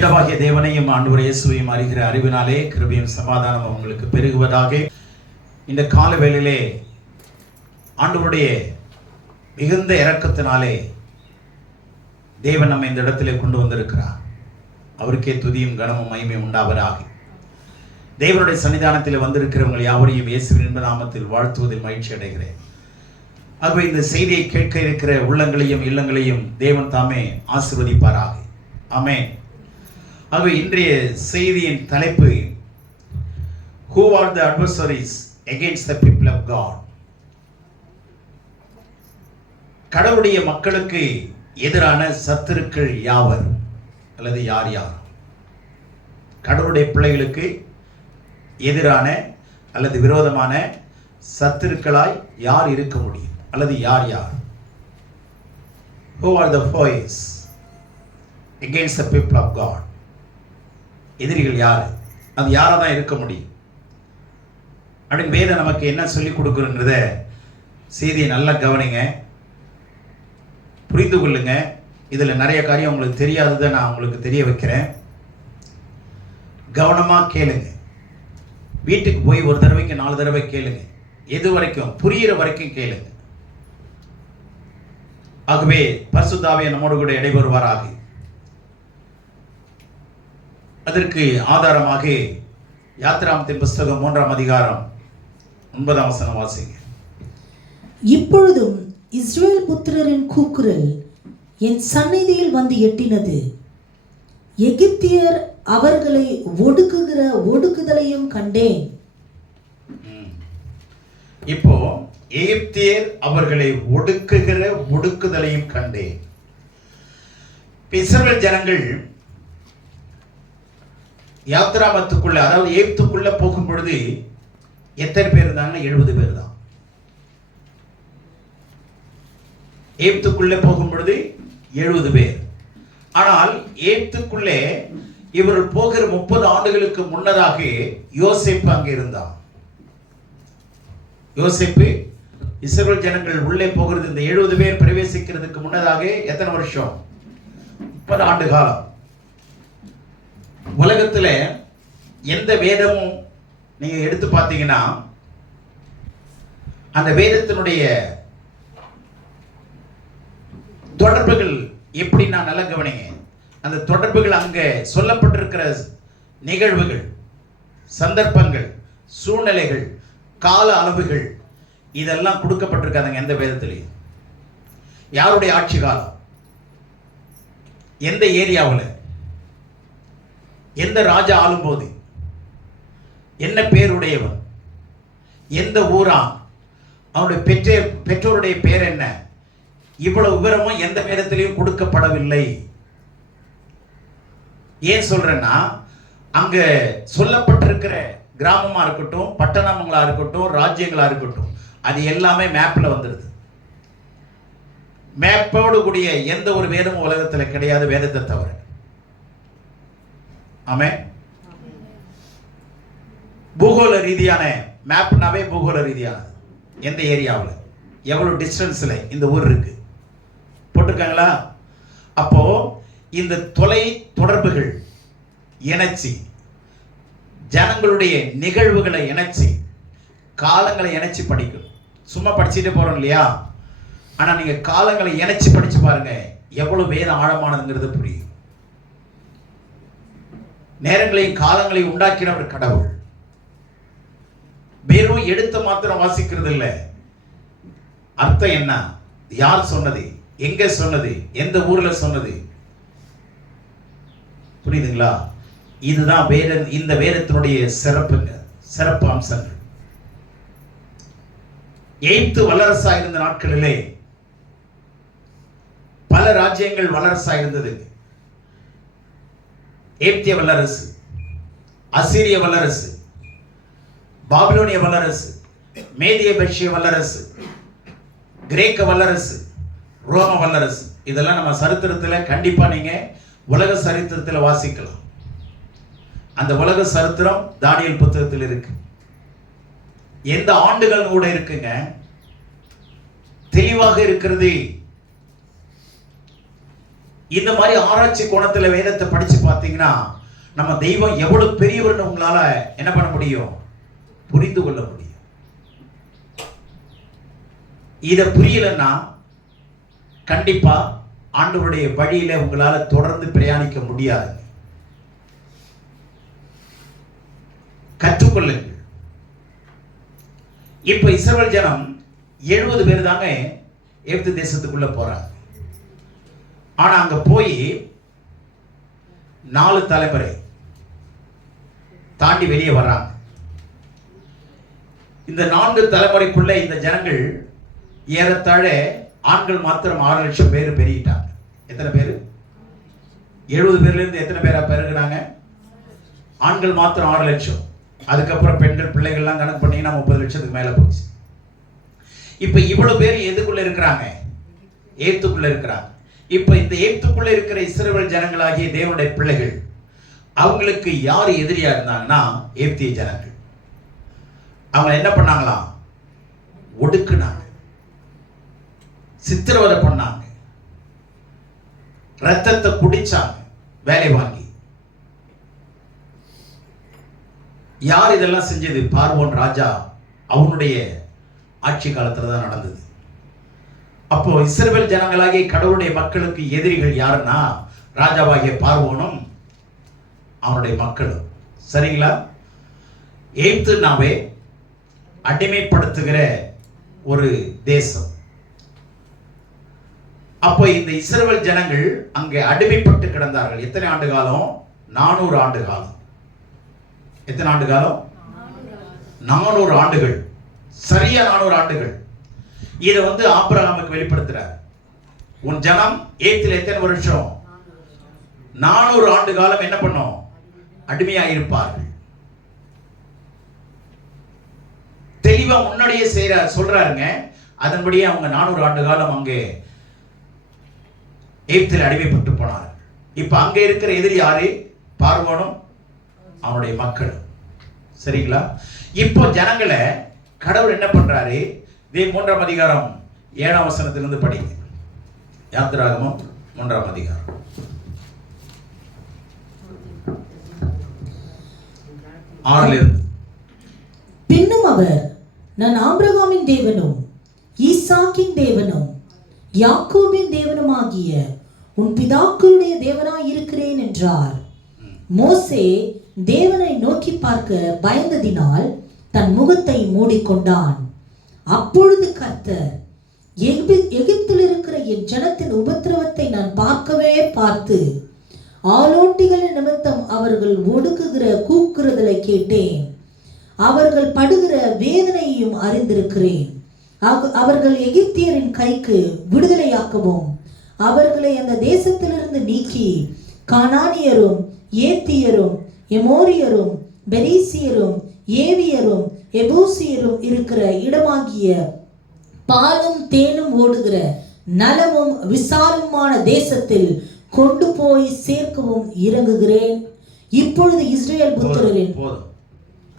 பிதாவாகிய தேவனையும் ஆண்டவர் இயேசுவையும் அறிகிற அறிவினாலே கிருபையும் சமாதானம் உங்களுக்கு பெருகுவதாக. இந்த கால வேளையிலே ஆண்டவருடைய மிகுந்த இரக்கத்தினாலே தேவன் நம்மை இந்த இடத்திலே கொண்டு வந்திருக்கிறார். அவருக்கே துதியும் கனமும் மகிமையும் உண்டாவதாக. தேவனுடைய சன்னிதானத்தில் வந்திருக்கிறவங்க யாவரையும் இயேசுவின் நாமத்தில் வாழ்த்துவதில் மகிழ்ச்சி அடைகிறேன். ஆகவே இந்த செய்தியை கேட்க இருக்கிற உள்ளங்களையும் இல்லங்களையும் தேவன் தாமே ஆசீர்வதிப்பாராக. ஆமென். ஆகவே இன்றைய செய்தியின் தலைப்பு, Who are the adversaries against the people of God? கடவுளுடைய மக்களுக்கு எதிரான சத்துருக்கள் யாவர் அல்லது யார் யார்? கடவுளுடைய பிள்ளைகளுக்கு எதிரான அல்லது விரோதமான சத்துருக்களாய் யார் இருக்க முடியும் அல்லது யார் யார்? Who are the foes against the people of God? எதிரிகள் யார்? அது யாரா தான் இருக்க முடியும்? அப்படின்னு வேதம் நமக்கு என்ன சொல்லிக் கொடுக்குறங்கிறத செய்தியை நல்லா கவனிங்க, புரிந்து கொள்ளுங்க. இதில் நிறைய காரியம் உங்களுக்கு தெரியாததை நான் உங்களுக்கு தெரிய வைக்கிறேன். கவனமாக கேளுங்க. வீட்டுக்கு போய் ஒரு தடவைக்கு 4 தடவை கேளுங்க. எது வரைக்கும் புரிகிற வரைக்கும் கேளுங்க. ஆகவே பரிசுத்த ஆவியானவர் நம்மோடு கூட இடைவருவாராக. அதற்கு ஆதாரமாக யாத்திராகமத்தின் புஸ்தகம் 3ஆம் அதிகாரம் 9ஆம் வசனம் வாசிங்க. இப்பொழுதும் இஸ்ரவேல் புத்திரரின் கூக்குரல் என் சந்நிதியில் வந்து எட்டினது. எகிப்தியர் அவர்களை ஒடுக்குகிற ஒடுக்குதலையும் கண்டேன். இப்போ எகிப்தியர் அவர்களை ஒடுக்குகிற ஒடுக்குதலையும் கண்டேன். இஸ்ரவேல் ஜனங்கள் யாத்திராமத்துக்குள்ள, அதாவது எகிப்துக்குள்ள போகும் பொழுது எத்தனை பேர் இருந்தாங்கன்னா 70 பேர் தான். எகிப்துக்குள்ளே போகும் பொழுது 70 பேர். ஆனால் எகிப்துக்குள்ளே இவர் போகிற 30 ஆண்டுகளுக்கு முன்னதாக யோசேப்பு அங்கே இருந்தான். யோசேப்பு இஸ்ரவேல் ஜனங்கள் உள்ளே போகிறது, இந்த 70 பேர் பிரவேசிக்கிறதுக்கு முன்னதாக எத்தனை வருஷம்? 30 ஆண்டு காலம். உலகத்துல எந்த வேதமும் நீங்க எடுத்து பார்த்தீங்கன்னா அந்த வேதத்தினுடைய தொடர்புகள் எப்படி, நான் நல்லா கவனிங்க. அந்த தொடர்புகள் அங்கே சொல்லப்பட்டிருக்கிற நிகழ்வுகள், சந்தர்ப்பங்கள், சூழ்நிலைகள், கால அளவுகள், இதெல்லாம் கொடுக்கப்பட்டிருக்காதுங்க எந்த வேதத்திலையும். யாருடைய ஆட்சி காலம், எந்த ஏரியாவில் எந்த ராஜா ஆளும்போது, என்ன பேருடையவன், எந்த ஊரா, அவனுடைய பெற்றோருடைய பேர் என்ன, இவ்வளவு விவரமும் எந்த வேதத்திலையும் கொடுக்கப்படவில்லை. ஏன் சொல்றேன்னா, அங்க சொல்லப்பட்டிருக்கிற கிராமமா இருக்கட்டும், பட்டணங்களா இருக்கட்டும், ராஜ்யங்களா இருக்கட்டும், அது எல்லாமே மேப்ல வந்துடுது. மேப்போடு கூடிய எந்த ஒரு வேதமும் உலகத்துல கிடையாது, வேதத்தை தவிர. ஆமென். பூகோள ரீதியான மேப்னாவே பூகோள ரீதியானது. எந்த ஏரியாவில் எவ்வளவு டிஸ்டன்ஸ்ல இந்த ஊர் இருக்கு போட்டிருக்காங்களா? அப்போ இந்த தொலை தொடர்புகள் இணைச்சி, ஜனங்களுடைய நிகழ்வுகளை இணைச்சி, காலங்களை இணைச்சி படிக்கணும். சும்மா படிச்சுட்டு போறோம் இல்லையா? ஆனா நீங்க காலங்களை இணைச்சி படிச்சு பாருங்க, எவ்வளவு வேதம் ஆழமானதுங்கிறது புரியும். நேரங்களையும் காலங்களையும் உண்டாக்கினவர் கடவுள். வெறும் எடுத்த மாத்திரம் வாசிக்கிறது இல்ல. அர்த்தம் என்ன, யார் சொன்னது, எங்க சொன்னது, எந்த ஊர்ல சொன்னது, புரியுதுங்களா? இதுதான் வேத, இந்த வேதத்தினுடைய சிறப்புங்க, சிறப்பு அம்சங்கள். எகிப்து வல்லரசா இருந்த நாட்களிலே பல ராஜ்யங்கள் வல்லரசா இருந்தது. எகிப்திய வல்லரசு, அசீரிய வல்லரசு, பாபிலோனிய வல்லரசு, மேதிய பெர்ஷிய வல்லரசு, கிரேக்க வல்லரசு, ரோம வல்லரசு. இதெல்லாம் நம்ம சரித்திரத்தில் கண்டிப்பா நீங்க உலக சரித்திரத்தில் வாசிக்கலாம். அந்த உலக சரித்திரம் தானியேல் புத்தகத்தில் இருக்கு. எந்த ஆண்டுகள் கூட இருக்குங்க, தெளிவாக இருக்கிறது. இந்த மாதிரி ஆராய்ச்சி கோணத்துல வேதத்தை படிச்சு பார்த்தீங்கன்னா நம்ம தெய்வம் எவ்வளவு பெரியவர்னு உங்களால என்ன பண்ண முடியும், புரிந்து கொள்ள முடியும். இத புரியலன்னா கண்டிப்பா ஆண்டவருடைய வழியில உங்களால தொடர்ந்து பிரயாணிக்க முடியாது. கற்றுக்கொள்ளுங்கள். இப்ப இஸ்ரவேல் ஜனம் 70 பேர் தாங்க எகிப்து தேசத்துக்குள்ள போறாங்க. ஆனா அங்க போய் 4 தலைமுறை தாண்டி வெளியே வர்றாங்க. இந்த 4 தலைமுறைக்குள்ள இந்த ஜனங்கள் ஏறத்தாழ ஆண்கள் மாத்திரம் 6 லட்சம் பேர் பெருகிட்டாங்க. எத்தனை பேர்? 70 பேர்ல இருந்து எத்தனை பேரா பெருகுறாங்க? ஆண்கள் மாத்திரம் 6 லட்சம். அதுக்கப்புறம் பெண்கள் பிள்ளைகள்லாம் கணக்கு பண்ணீங்கன்னா 30 லட்சத்துக்கு மேல போச்சு. இப்ப இவ்வளவு பேர் எதுக்குள்ள இருக்கிறாங்க? எகிப்துக்குள்ள இருக்கிறாங்க. இப்ப இந்த எகிப்துக்குள்ள இருக்கிற இஸ்ரவேல் ஜனங்களாகிய தேவனுடைய பிள்ளைகள், அவங்களுக்கு யார் எதிரியா இருந்தாங்கன்னா எகிப்திய ஜனங்கள். அவங்க என்ன பண்ணாங்களாம்? ஒடுக்குனாங்க, சித்திரவதை பண்ணாங்க, ரத்தத்தை குடிச்சாங்க வேலை வாங்கி. யார் இதெல்லாம் செஞ்சது? பார்வோன் ராஜா, அவனுடைய ஆட்சி காலத்துல தான் நடந்தது. அப்போ இஸ்ரவேல் ஜனங்களாகிய கடவுளுடைய மக்களுக்கு எதிரிகள் யாருன்னா ராஜாவாகிய பார்வோனும் அவனுடைய மக்களும். சரிங்களா? எகிப்துனாவே அடிமைப்படுத்துகிற ஒரு தேசம். அப்போ இந்த இஸ்ரவேல் ஜனங்கள் அங்கே அடிமைப்பட்டு கிடந்தார்கள். எத்தனை ஆண்டு காலம்? 400 ஆண்டு காலம். எத்தனை ஆண்டு காலம்? 400 ஆண்டுகள். சரியா 400 ஆண்டுகள். இதை ஆபிரகாமுக்கு வெளிப்படுத்துறார். உன் ஜனம் எகிப்தில் எத்தனை வருஷம்? 400 ஆண்டு காலம் என்ன பண்ணும்? அடிமையா இருப்பார்கள். தெளிவா முன்னாடியே சொல்றாருங்க. அதன்படியே அவங்க 400 ஆண்டு காலம் அங்கே எகிப்தில் அடிமைப்பட்டு போனார்கள். இப்ப அங்க இருக்கிற எதிரி யாரு? பார்வோனும் அவனுடைய மக்களும். சரிங்களா? இப்போ ஜனங்களை கடவுள் என்ன பண்றாரு? 3ஆம் அதிகாரம் 7ஆம் வசனத்திலிருந்து படிங்க. யாத்திராகமம் 3ஆம் அதிகாரம். பின்னும் அவர், நான் ஆபிரகாமின் தேவனும் ஈசாக்கின் தேவனும் யாக்கோபின் தேவனுமாகிய உன் பிதாக்களுடைய தேவனாய் இருக்கிறேன் என்றார். மோசே தேவனை நோக்கி பார்க்க பயந்ததினால் தன் முகத்தை மூடிக்கொண்டான். அப்பொழுது கர்த்தர், எகிப்தில் இருக்கிற என் ஜனத்தின் உபத்திரவத்தை நான் பார்க்கவே பார்த்து ஆலோட்டிகளின் நிமித்தம் அவர்கள் ஒடுக்குகிற கூக்குறுதலை கேட்டேன். அவர்கள் படுகிற வேதனையையும் அறிந்திருக்கிறேன். அவர்கள் எகிப்தியரின் கைக்கு விடுதலையாக்கவும் அவர்களை அந்த தேசத்திலிருந்து நீக்கி கானானியரும் ஏத்தியரும் எமோரியரும் பெரிசியரும் ஏவியரும் எபூசியரும் இருக்கிற இடமாகிய பாலும் தேனும் ஓடுகிற நலமும் விசாலமான தேசத்தில் கொண்டு போய் சேர்க்கவும் இறங்குகிறேன். இப்பொழுது இஸ்ரவேல் புத்திரரின்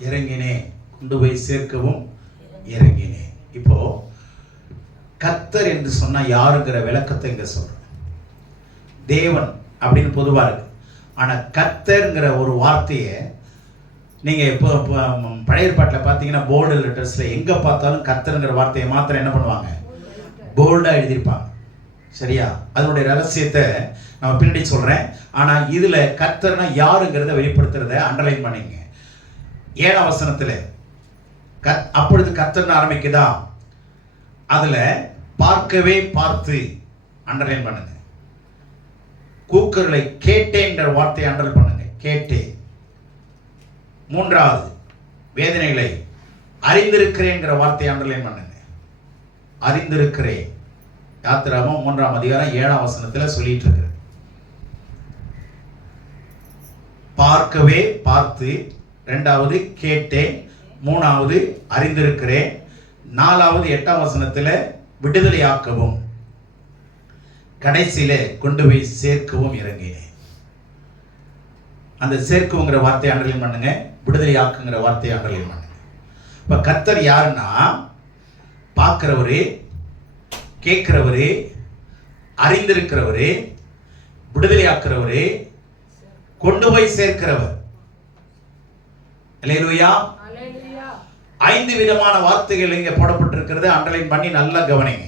இறங்கினேன், கொண்டு போய் சேர்க்கவும் இறங்கினேன். இப்போ கர்த்தர் என்று சொன்னா யாருங்கிற விளக்கத்தை இங்க சொல்றேன். தேவன் அப்படின்னு பொதுவா இருக்கு. ஆனா கர்த்தர்ங்கிற ஒரு வார்த்தையை நீங்க இப்போ பழைய ஏற்பாட்டில் பார்த்தீங்கன்னா போல்டு லெட்டர்ஸ்ல எங்க பார்த்தாலும் கர்த்தர்ங்கிற வார்த்தையை மாத்திரம் என்ன பண்ணுவாங்க? போல்டா எழுதியிருப்பாங்க. சரியா? அதனுடைய ரகசியத்தை நம்ம பின்னாடி சொல்றேன். ஆனா இதுல கர்த்தர்னா யாருங்கிறத வெளிப்படுத்துறத அண்டர்லைன் பண்ணிங்க. 7ஆம் வசனத்துல அப்பொழுது கர்த்தர்னு ஆரம்பிக்குதா? அதுல பார்க்கவே பார்த்து அண்டர்லைன் பண்ணுங்க. கூக்குரலை கேட்டேன்ற வார்த்தையை அண்டர்லைன் பண்ணுங்க. கேட்டேன். 3வது வேதனைகளை அறிந்திருக்கிறேன்ங்கிற வார்த்தையை அண்டர்லைன் பண்ணுங்க. அறிந்திருக்கிறேன். யாத்திராகமம் 3ஆம் அதிகாரம் 7ஆம் வசனத்துல சொல்லிட்டு இருக்கிறேன். பார்க்கவே பார்த்து, 2வது கேட்டேன், 3வது அறிந்திருக்கிறேன், 4வது 8ஆம் வசனத்துல விடுதலையாக்கவும் கடைசியில கொண்டு போய் சேர்க்கவும் இறங்கினேன். அந்த சேர்க்குங்கிற வார்த்தையை அண்டர்லைன் பண்ணுங்க. விடுதலையாக்குங்கிற வார்த்தையை அண்டர்லைன் பண்ணுங்க. இப்ப கர்த்தர் யாருன்னா பார்க்கிறவரு, கேட்கிறவரு, அறிந்திருக்கிறவரு, விடுதலையாக்குறவரே, கொண்டு போய் சேர்க்கிறவர். அல்லேலூயா. 5 விதமான வார்த்தைகள் இங்கே போடப்பட்டிருக்கிறது. அண்டர்லைன் பண்ணி நல்லா கவனிங்க.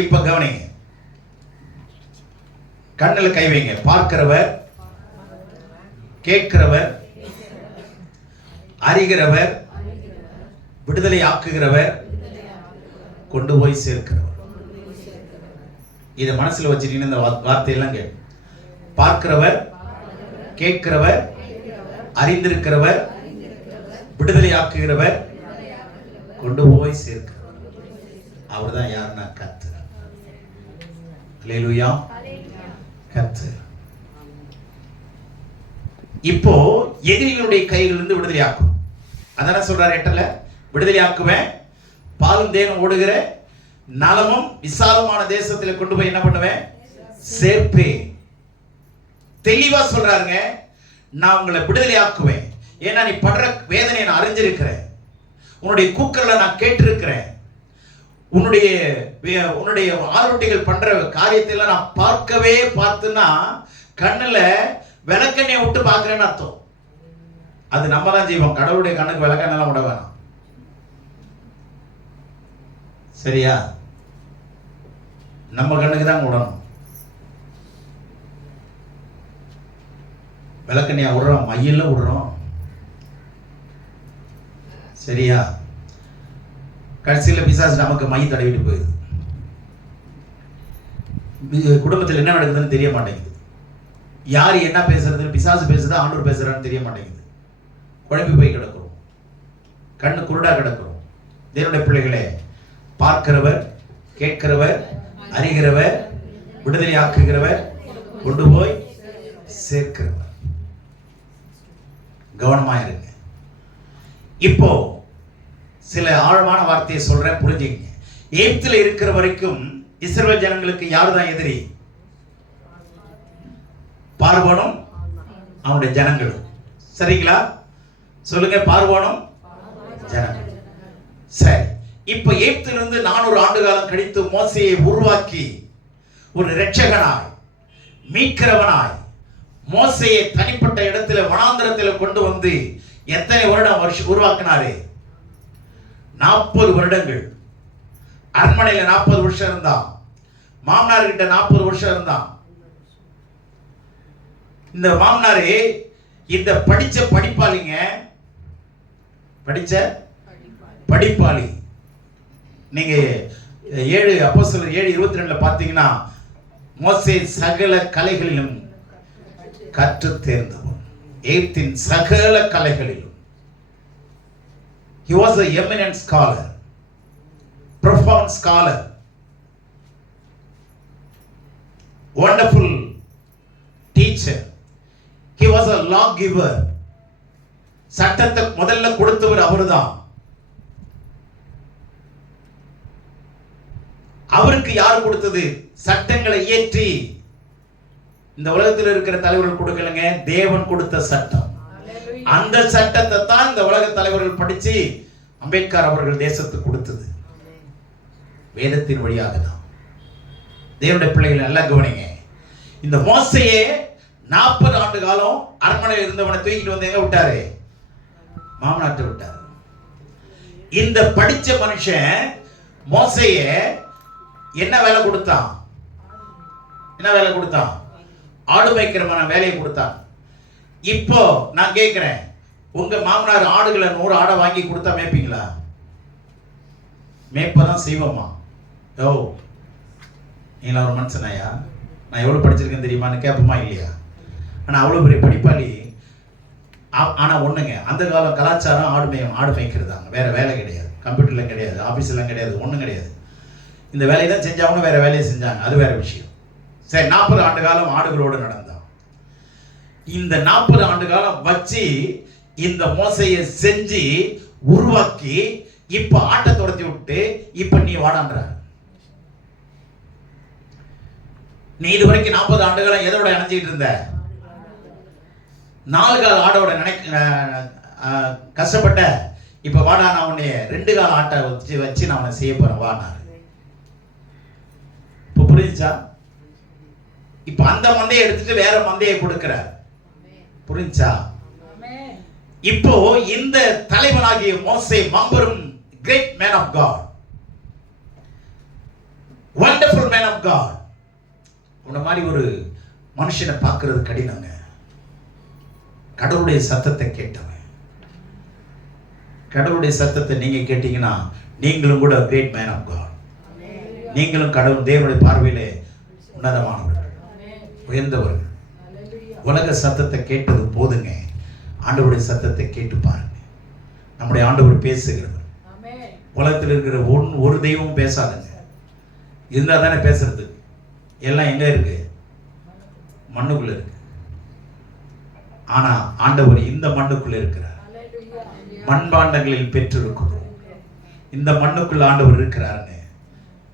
இப்ப கவனிங்க, கண்ணில் கை வைங்க. பார்க்கிறவர், கேட்கிறவர், அறிகிறவர், விடுதலை ஆக்குகிறவர், கொண்டு போய் சேர்க்கிறவர். இதை மனசுல வச்சுட்டீங்கன்னா இந்த வார்த்தையெல்லாம் கேட்டு, பார்க்கிறவர், கேட்கிறவர், அறிந்திருக்கிறவர், விடுதலை ஆக்குகிறவர், கொண்டு போய் சேர்க்கிறவர். அவர் தான் யாருன்னா கர்த்தர். அல்லேலூயா. கர்த்தர். இப்போ எதிரிகளுடைய கைகளிலிருந்து விடுதலை ஆக்கும். அதான சொல்றாரு 8ல, விடுதலை ஆக்குவேன், பாலும் தேனும் ஓடுகிற நலமும் விசாலமான தேசத்துல கொண்டு போய் என்ன பண்ணுவேன்? சேர்ப்பேன். தெளிவா சொல்றாருங்க, நான் உங்களை விடுதலை ஆக்குவேன். ஏன்னா நீ படுற வேதனையை நான் அறிஞ்சிருக்கிறேன், உன்னுடைய கூக்கல்ல நான் கேட்டிருக்கிறேன், உன்னுடைய ஆரோட்டிகள் பண்ற காரியத்தை எல்லாம் நான் பார்க்கவே பார்த்துன்னா கண்ணுல விளக்கெண்ணெயை விட்டு பார்க்கிறேன்னு அர்த்தம். அது நம்ம தான் செய்வோம். கடவுளுடைய கண்ணுக்கு விளக்கெண்ணெல்லாம் விட வேணாம். சரியா? நம்ம கண்ணுக்கு தான் விடணும். விளக்கெண்ணையா விடுறோம், மையில விடுறோம். சரியா? கடைசியில் பிசாசு நமக்கு மை தடவிட்டு போயிடுது. குடும்பத்தில் என்ன நடக்குதுன்னு தெரிய மாட்டேங்குது. யார் என்ன பேசுறதுன்னு, பிசாசு பேசுறதா ஆண்டவர் பேசுறான்னு தெரிய மாட்டேங்குது. குழம்பி போய் கிடக்கிறோம், கண்ணு குருடா கிடக்கிறோம். தேவனுடைய பிள்ளைகளே, பார்க்கிறவர், கேட்கிறவர், அறிகிறவர், விடுதலை ஆக்குகிறவர், கொண்டு போய் சேர்க்கிறவர். கவனமா இருங்க. இப்போ சில ஆழமான வார்த்தையை சொல்றேன், புரிஞ்சுங்க. எகிப்துல இருக்கிற வரைக்கும் இஸ்ரவேல் ஜனங்களுக்கு யாரு தான் எதிரி? பார்வோனும் அவனுடைய ஜனங்களும். சரிங்களா? சொல்லுங்க, பார்வோனும் ஜனங்கள். சரி, இப்ப எகிப்திலிருந்து 400 ஆண்டு காலம் கழித்து மோசேயை உருவாக்கி ஒரு இரட்சகனாய், மீட்கிறவனாய் மோசேயை தனிப்பட்ட இடத்துல வனாந்தரத்தில் கொண்டு வந்து எத்தனை வருடம் உருவாக்கினாரு? 40 வருடங்கள். அரண்மனையில 40 வருஷம் இருந்தான். மாமனார் கிட்ட 40 வருஷம் இருந்தான். இந்த மாமனாரு இந்த படிச்ச படிப்பாளிங்க, படிச்ச படிப்பாளி. நீங்க 7 அப்போஸ்தலர் 7:22 பாத்தீங்கன்னா, மோசே சகல கலைகளிலும் கற்று தேர்ந்தவன். எகிப்தின் சகல கலைகளிலும். He was an eminent scholar, profound scholar, wonderful teacher. He was a lawgiver. சட்டத்தை முதல்ல கொடுத்தவர் அவர்தான். அவருக்கு யார் கொடுத்தது? சட்டங்களை இயற்றி இந்த உலகத்தில் இருக்கிற தலைவர்கள் கொடுக்கலங்க, தேவன் கொடுத்த சட்டம். அந்த சட்டத்தை தான் இந்த உலக தலைவர்கள் படிச்சு அம்பேத்கர் அவர்கள் தேசத்துக்கு கொடுத்தது. வேதத்தின் வழியாக தான். தேவனுடைய பிள்ளைகளை நல்லா கவனிங்க. இந்த மோசையே 40 ஆண்டு காலம் அரண்மனையில் இருந்தவனை தூக்கிட்டு வந்து எங்க விட்டாரு? மாமனாட்ட விட்டாரு. இந்த படிச்ச மனுஷன் மோசையே என்ன வேலை கொடுத்தான்? என்ன வேலை கொடுத்தான்? ஆடு மேய்க்கிறமான வேலையை கொடுத்தான். இப்போ நான் கேட்கிறேன், உங்க மாமனார் ஆடுகளை 100 ஆடை வாங்கி கொடுத்தா மேய்ப்பீங்களா? மேய்ப்பதான் செய்வோமா? ஓ, நீங்களா ஒரு மனுஷனாயா? நான் எவ்வளவு படிச்சிருக்கேன் தெரியுமான்னு கேட்போமா இல்லையா? ஆனா அவ்வளவு பெரிய படிப்பாளி. ஆனா ஒண்ணுங்க, அந்த கால கலாச்சாரம் ஆடு மேய்க்கிறதாங்க, வேற வேலை கிடையாது. கம்ப்யூட்டர்ல கிடையாது, ஆபீஸ்ல கிடையாது, ஒண்ணும் கிடையாது. இந்த வேலையை தான் செஞ்சாங்க, வேற வேலையை செஞ்சாங்க, அது வேற விஷயம். சரி, 40 ஆண்டு காலம் ஆடுகளோடு நடந்தான். இந்த 40 ஆண்டு காலம் வச்சு இந்த மோசையை செஞ்சு உருவாக்கி இப்ப ஆட்டை துரத்தி விட்டு இப்ப நீ வாடான்ற. நீ இது வரைக்கும் 40 ஆண்டு காலம் எதோட இணைஞ்சிட்டு இருந்த? 4 கால ஆடோட கஷ்டப்பட்ட. இப்ப வாடா, நான் உன்னைய 2 கால ஆட்டை வச்சு நான் உன்னை செய்ய போறேன் வாடாரு. இப்ப புரிஞ்சுச்சா? இப்ப அந்த மந்தையை எடுத்துட்டு வேற மந்தையை கொடுக்கிறார். புரிஞ்சா? இப்போ இந்த தலைவனாகிய மோசே மாபெரும் great man of God, wonderful man of God. உன்ன மாதிரி ஒரு மனுஷனை பார்க்கிறது கடினங்க. கடவுளுடைய சத்தத்தை கேட்டவன். கடவுளுடைய சத்தத்தை நீங்க கேட்டீங்கன்னா நீங்களும் கூட கிரேட் மேன் ஆஃப் காட். நீங்களும் கடவுள் தேவனுடைய பார்வையிலே உன்னதமானவர்கள், உயர்ந்தவர்கள். உலக சத்தத்தை கேட்டது போதுங்க, ஆண்டவருடைய சத்தத்தை கேட்டு பாருங்க. நம்முடைய ஆண்டவர் பேசுகிறவர். உலகத்தில் இருக்கிற ஒரு தெய்வமும் பேசாதுங்க. இருந்தா தானே பேசுறது. எல்லாம் எங்க இருக்கு? மண்ணுக்குள்ள இருக்கு. ஆனா ஆண்டவர் இந்த மண்ணுக்குள்ள இருக்கிறார். மண்பாண்டங்களில் பெற்றிருக்கிறோம். இந்த மண்ணுக்குள்ள ஆண்டவர் இருக்கிறாருங்க.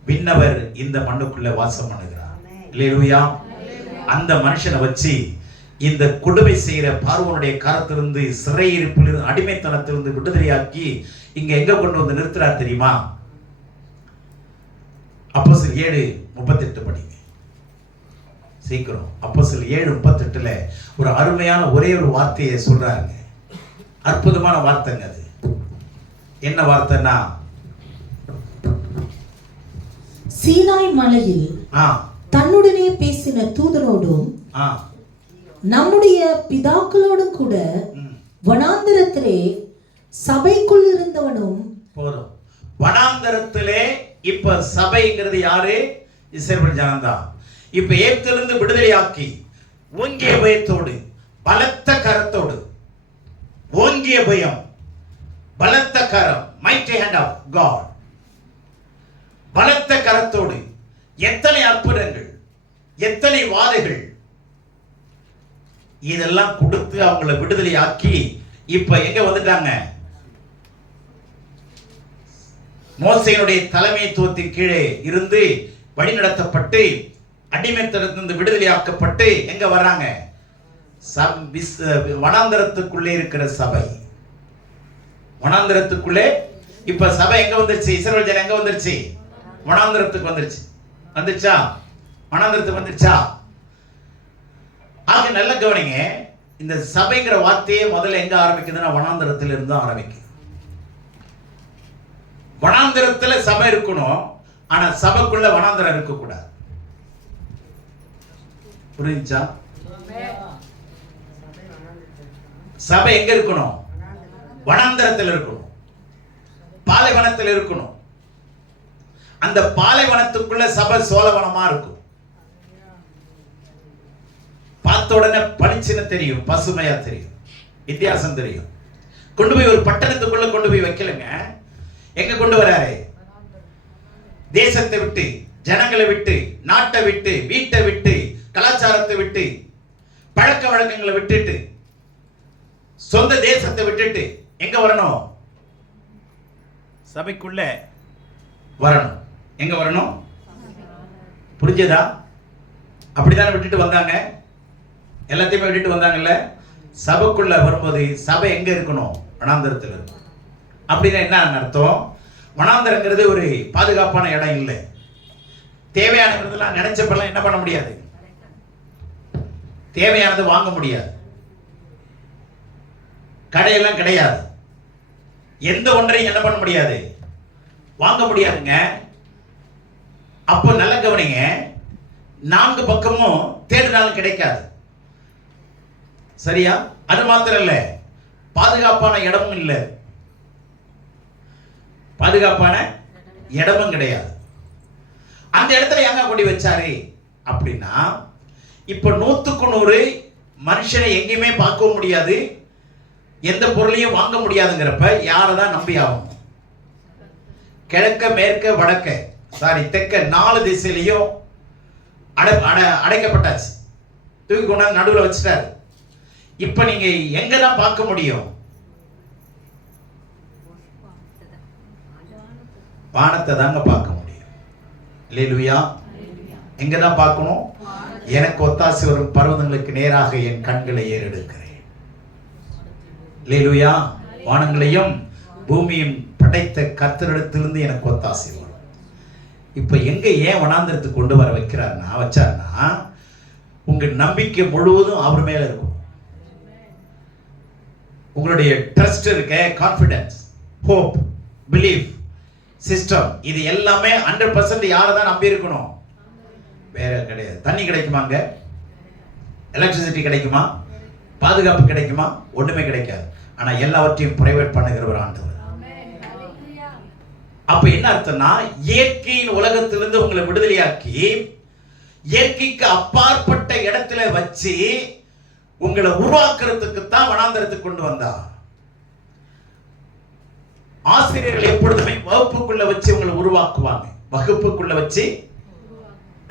விண்ணவர் இந்த மண்ணுக்குள்ள வாசம் பண்ணுகிறார். அல்லேலூயா. அந்த மனுஷனை வச்சு இந்த கொடுமை செய்கிற பார்வோனுடைய கரத்திலிருந்து, சிறையிருப்பிலிருந்து, அடிமைத்தனத்திலிருந்து விடுதலையாக்கி இங்க எங்க கொண்டு வந்து நிறுத்துறார் தெரியுமா? அப்போஸ்தலர் 7:38 படிங்க சீக்கிரம். அப்போஸ்தலர் 7:38 ஒரு அருமையான ஒரே ஒரு வார்த்தையை சொல்றாங்க. அற்புதமான வார்த்தைங்க அது. என்ன வார்த்தைன்னா, சீனாய் மலையில் தன்னுடனே பேசின தூதனோடும் நம்முடைய பிதாக்களோடும் கூட வனாந்தரத்திலே சபைக்குள் இருந்தவனும். போதும். வனாந்தரத்திலே இப்ப சபைங்கிறது யாரு? இஸ்ரவேல் ஜனம்தான். இப்ப எகிப்திலிருந்து விடுதலையாக்கி ஓங்கிய பயத்தோடு, பலத்த கரத்தோடு, ஓங்கிய பயம், பலத்த கரம், mighty hand of God, பலத்த கரத்தோடு எத்தனை அற்புதங்கள், எத்தனை வாதைகள், இதெல்லாம் கொடுத்து அவங்களை விடுதலையாக்கி இப்ப எங்க வந்துட்டாங்க? மோசேயினுடைய தலைமைத்துவத்தின் கீழே இருந்து வழிநடத்தப்பட்டு அடிமைத்தனத்திலிருந்து விடுதலையாக்கப்பட்டு எங்க வர்றாங்க? வனாந்தரத்துக்குள்ளே இருக்கிற சபை. வனாந்தரத்துக்குள்ளே இப்ப சபை எங்க வந்துருச்சு? இஸ்ரவேல் ஜனம் எங்க வந்துருச்சு? வனாந்தரத்துக்கு வந்துருச்சு. வந்துச்சா? வனாந்தரத்துக்கு வந்துருச்சா? ஆக நல்ல கவனிங்க. இந்த சபைங்கிற வார்த்தையே முதல்ல எங்க ஆரம்பிக்குதுன்னா வனாந்தரத்தில் இருந்து ஆரம்பிக்குது. வனாந்தரத்துல சபை இருக்கணும், ஆனா சபைக்குள்ள வனாந்தரம் இருக்க கூடாது. புரிஞ்சா? சபை எங்க இருக்கணும்? வனாந்தரத்தில் இருக்கணும், பாலைவனத்தில் இருக்கணும். அந்த பாலைவனத்துக்குள்ள சபை சோழவனமா இருக்கும். பார்த்த உடனே பளிச்சுன்னு தெரியும், பசுமையா தெரியும், வித்தியாசம் தெரியும். கொண்டு போய் ஒரு பட்டணத்துக்குள்ள கொண்டு போய் வைக்கலங்க. எங்க கொண்டு வராரு? தேசத்தை விட்டு, ஜனங்களை விட்டு, நாட்டை விட்டு, வீட்டை விட்டு, கலாச்சாரத்தை விட்டு, பழக்க வழக்கங்களை விட்டுட்டு, சொந்த தேசத்தை விட்டுட்டு எங்க வரணும்? சபைக்குள்ள வரணும். எங்க வரணும்? புரிஞ்சதா? அப்படித்தானே விட்டுட்டு வந்தாங்க. எல்லாத்தையுமே விட்டுட்டு வந்தாங்கல்ல. சபைக்குள்ள வரும்போது சபை எங்க இருக்கணும்? வனாந்தரத்தில் இருக்கும். அப்படின்னா என்ன அர்த்தம்? வனாந்தரங்கிறது ஒரு பாதுகாப்பான இடம் இல்லை. தேவையானதெல்லாம் நினைச்சப்பெல்லாம் என்ன பண்ண முடியாது? தேவையானது வாங்க முடியாது. கடையெல்லாம் கிடையாது. எந்த ஒன்றையும் என்ன பண்ண முடியாது? வாங்க முடியாதுங்க. அப்போ நல்ல கவனிங்க. 4 பக்கமும் தேடினாலும் கிடைக்காது. சரியா? அது மாத்திரம் இல்ல, பாதுகாப்பான இடமும் இல்லை. பாதுகாப்பான இடமும் கிடையாது. அந்த இடத்துல எங்க கொண்டு வச்சாரு அப்படின்னா, இப்ப 100க்கு 100 மனுஷனை எங்கேயுமே பார்க்கவும் முடியாது, எந்த பொருளையும் வாங்க முடியாதுங்கிறப்ப யாரதான் நம்பி ஆகும்? கிழக்க, மேற்க, வடக்க, தெற்க 4 திசையிலையும் அடைக்கப்பட்டாச்சு. தூக்கி கொண்டாந்து நடுவில் வச்சுட்டாரு. இப்ப நீங்க எங்கதான் பார்க்க முடியும்? வானத்தை தாங்க பார்க்க முடியும். அல்லேலூயா. எங்கதான் பார்க்கணும்? எனக்கு ஒத்தாசை வரும் பர்வதங்களுக்கு நேராக என் கண்களை ஏறெடுக்கிறேன். அல்லேலூயா. வானங்களையும் பூமியும் படைத்த கர்த்தரிடத்திலிருந்து எனக்கு ஒத்தாசை வரும். இப்ப எங்க ஏன் வனாந்தரத்துக்கு கொண்டு வர வச்சாருன்னா, உங்க நம்பிக்கை முழுவதும் அவர் மேல இருக்கும். உங்களுடைய ட்ரஸ்ட் இருக்க, கான்ஃபிடன்ஸ், ஹோப், பிலீஃப் சிஸ்டம், இது எல்லாமே 100% யாரை தான் நம்பி இருக்கணும்? வேற கிடையாது. தண்ணி கிடைக்குமாங்க? எலக்ட்ரிசிட்டி கிடைக்குமா? பாதுகாப்பு கிடைக்குமா? ஒண்ணுமே கிடைக்காது. ஆனா எல்லாவற்றையும் பிரைவேட் பண்ணுகிறவர் ஆண்டவர். அப்ப என்ன அர்த்தம்னா, இயற்கையின் உலகத்திலிருந்து உங்களை விடுதலையாக்கி இயற்கைக்கு அப்பாற்பட்ட இடத்துல வச்சு உங்களை உருவாக்குறதுக்கு தான் வனாந்தரத்துக்கு கொண்டு வந்தார். ஆசிரியர்கள் எப்பொழுதுமே வகுப்புக்குள்ள வச்சு உங்களை உருவாக்குவாங்க. வகுப்புக்குள்ள வச்சு,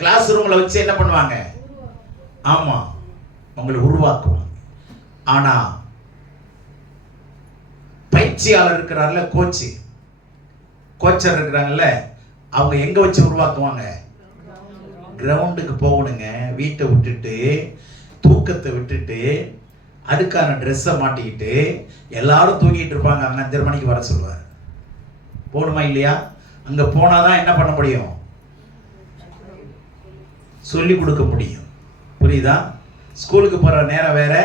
கிளாஸ் ரூம்ல வச்சு என்ன பண்ணுவாங்க? ஆமா, உங்களை உருவாக்குவாங்க. ஆனா பயிற்சியாளர் இருக்கிறார்ல, கோச்சர் இருக்கிறாங்கல்ல, அவங்க எங்க வச்சு உருவாக்குவாங்க? கிரவுண்டுக்கு போகணுங்க. வீட்டை விட்டுட்டு, தூக்கத்தை விட்டுட்டு, அதுக்கான ட்ரெஸ்ஸை மாட்டிக்கிட்டு எல்லாரும் தூங்கிட்டு இருப்பாங்க. அங்க 5:30 மணிக்கு வர சொல்லுவார். போகணுமா இல்லையா? அங்க போனாதான் என்ன பண்ண முடியும்? சொல்லி கொடுக்க முடியும். புரியுதா? ஸ்கூலுக்கு போற நேரம் வேற,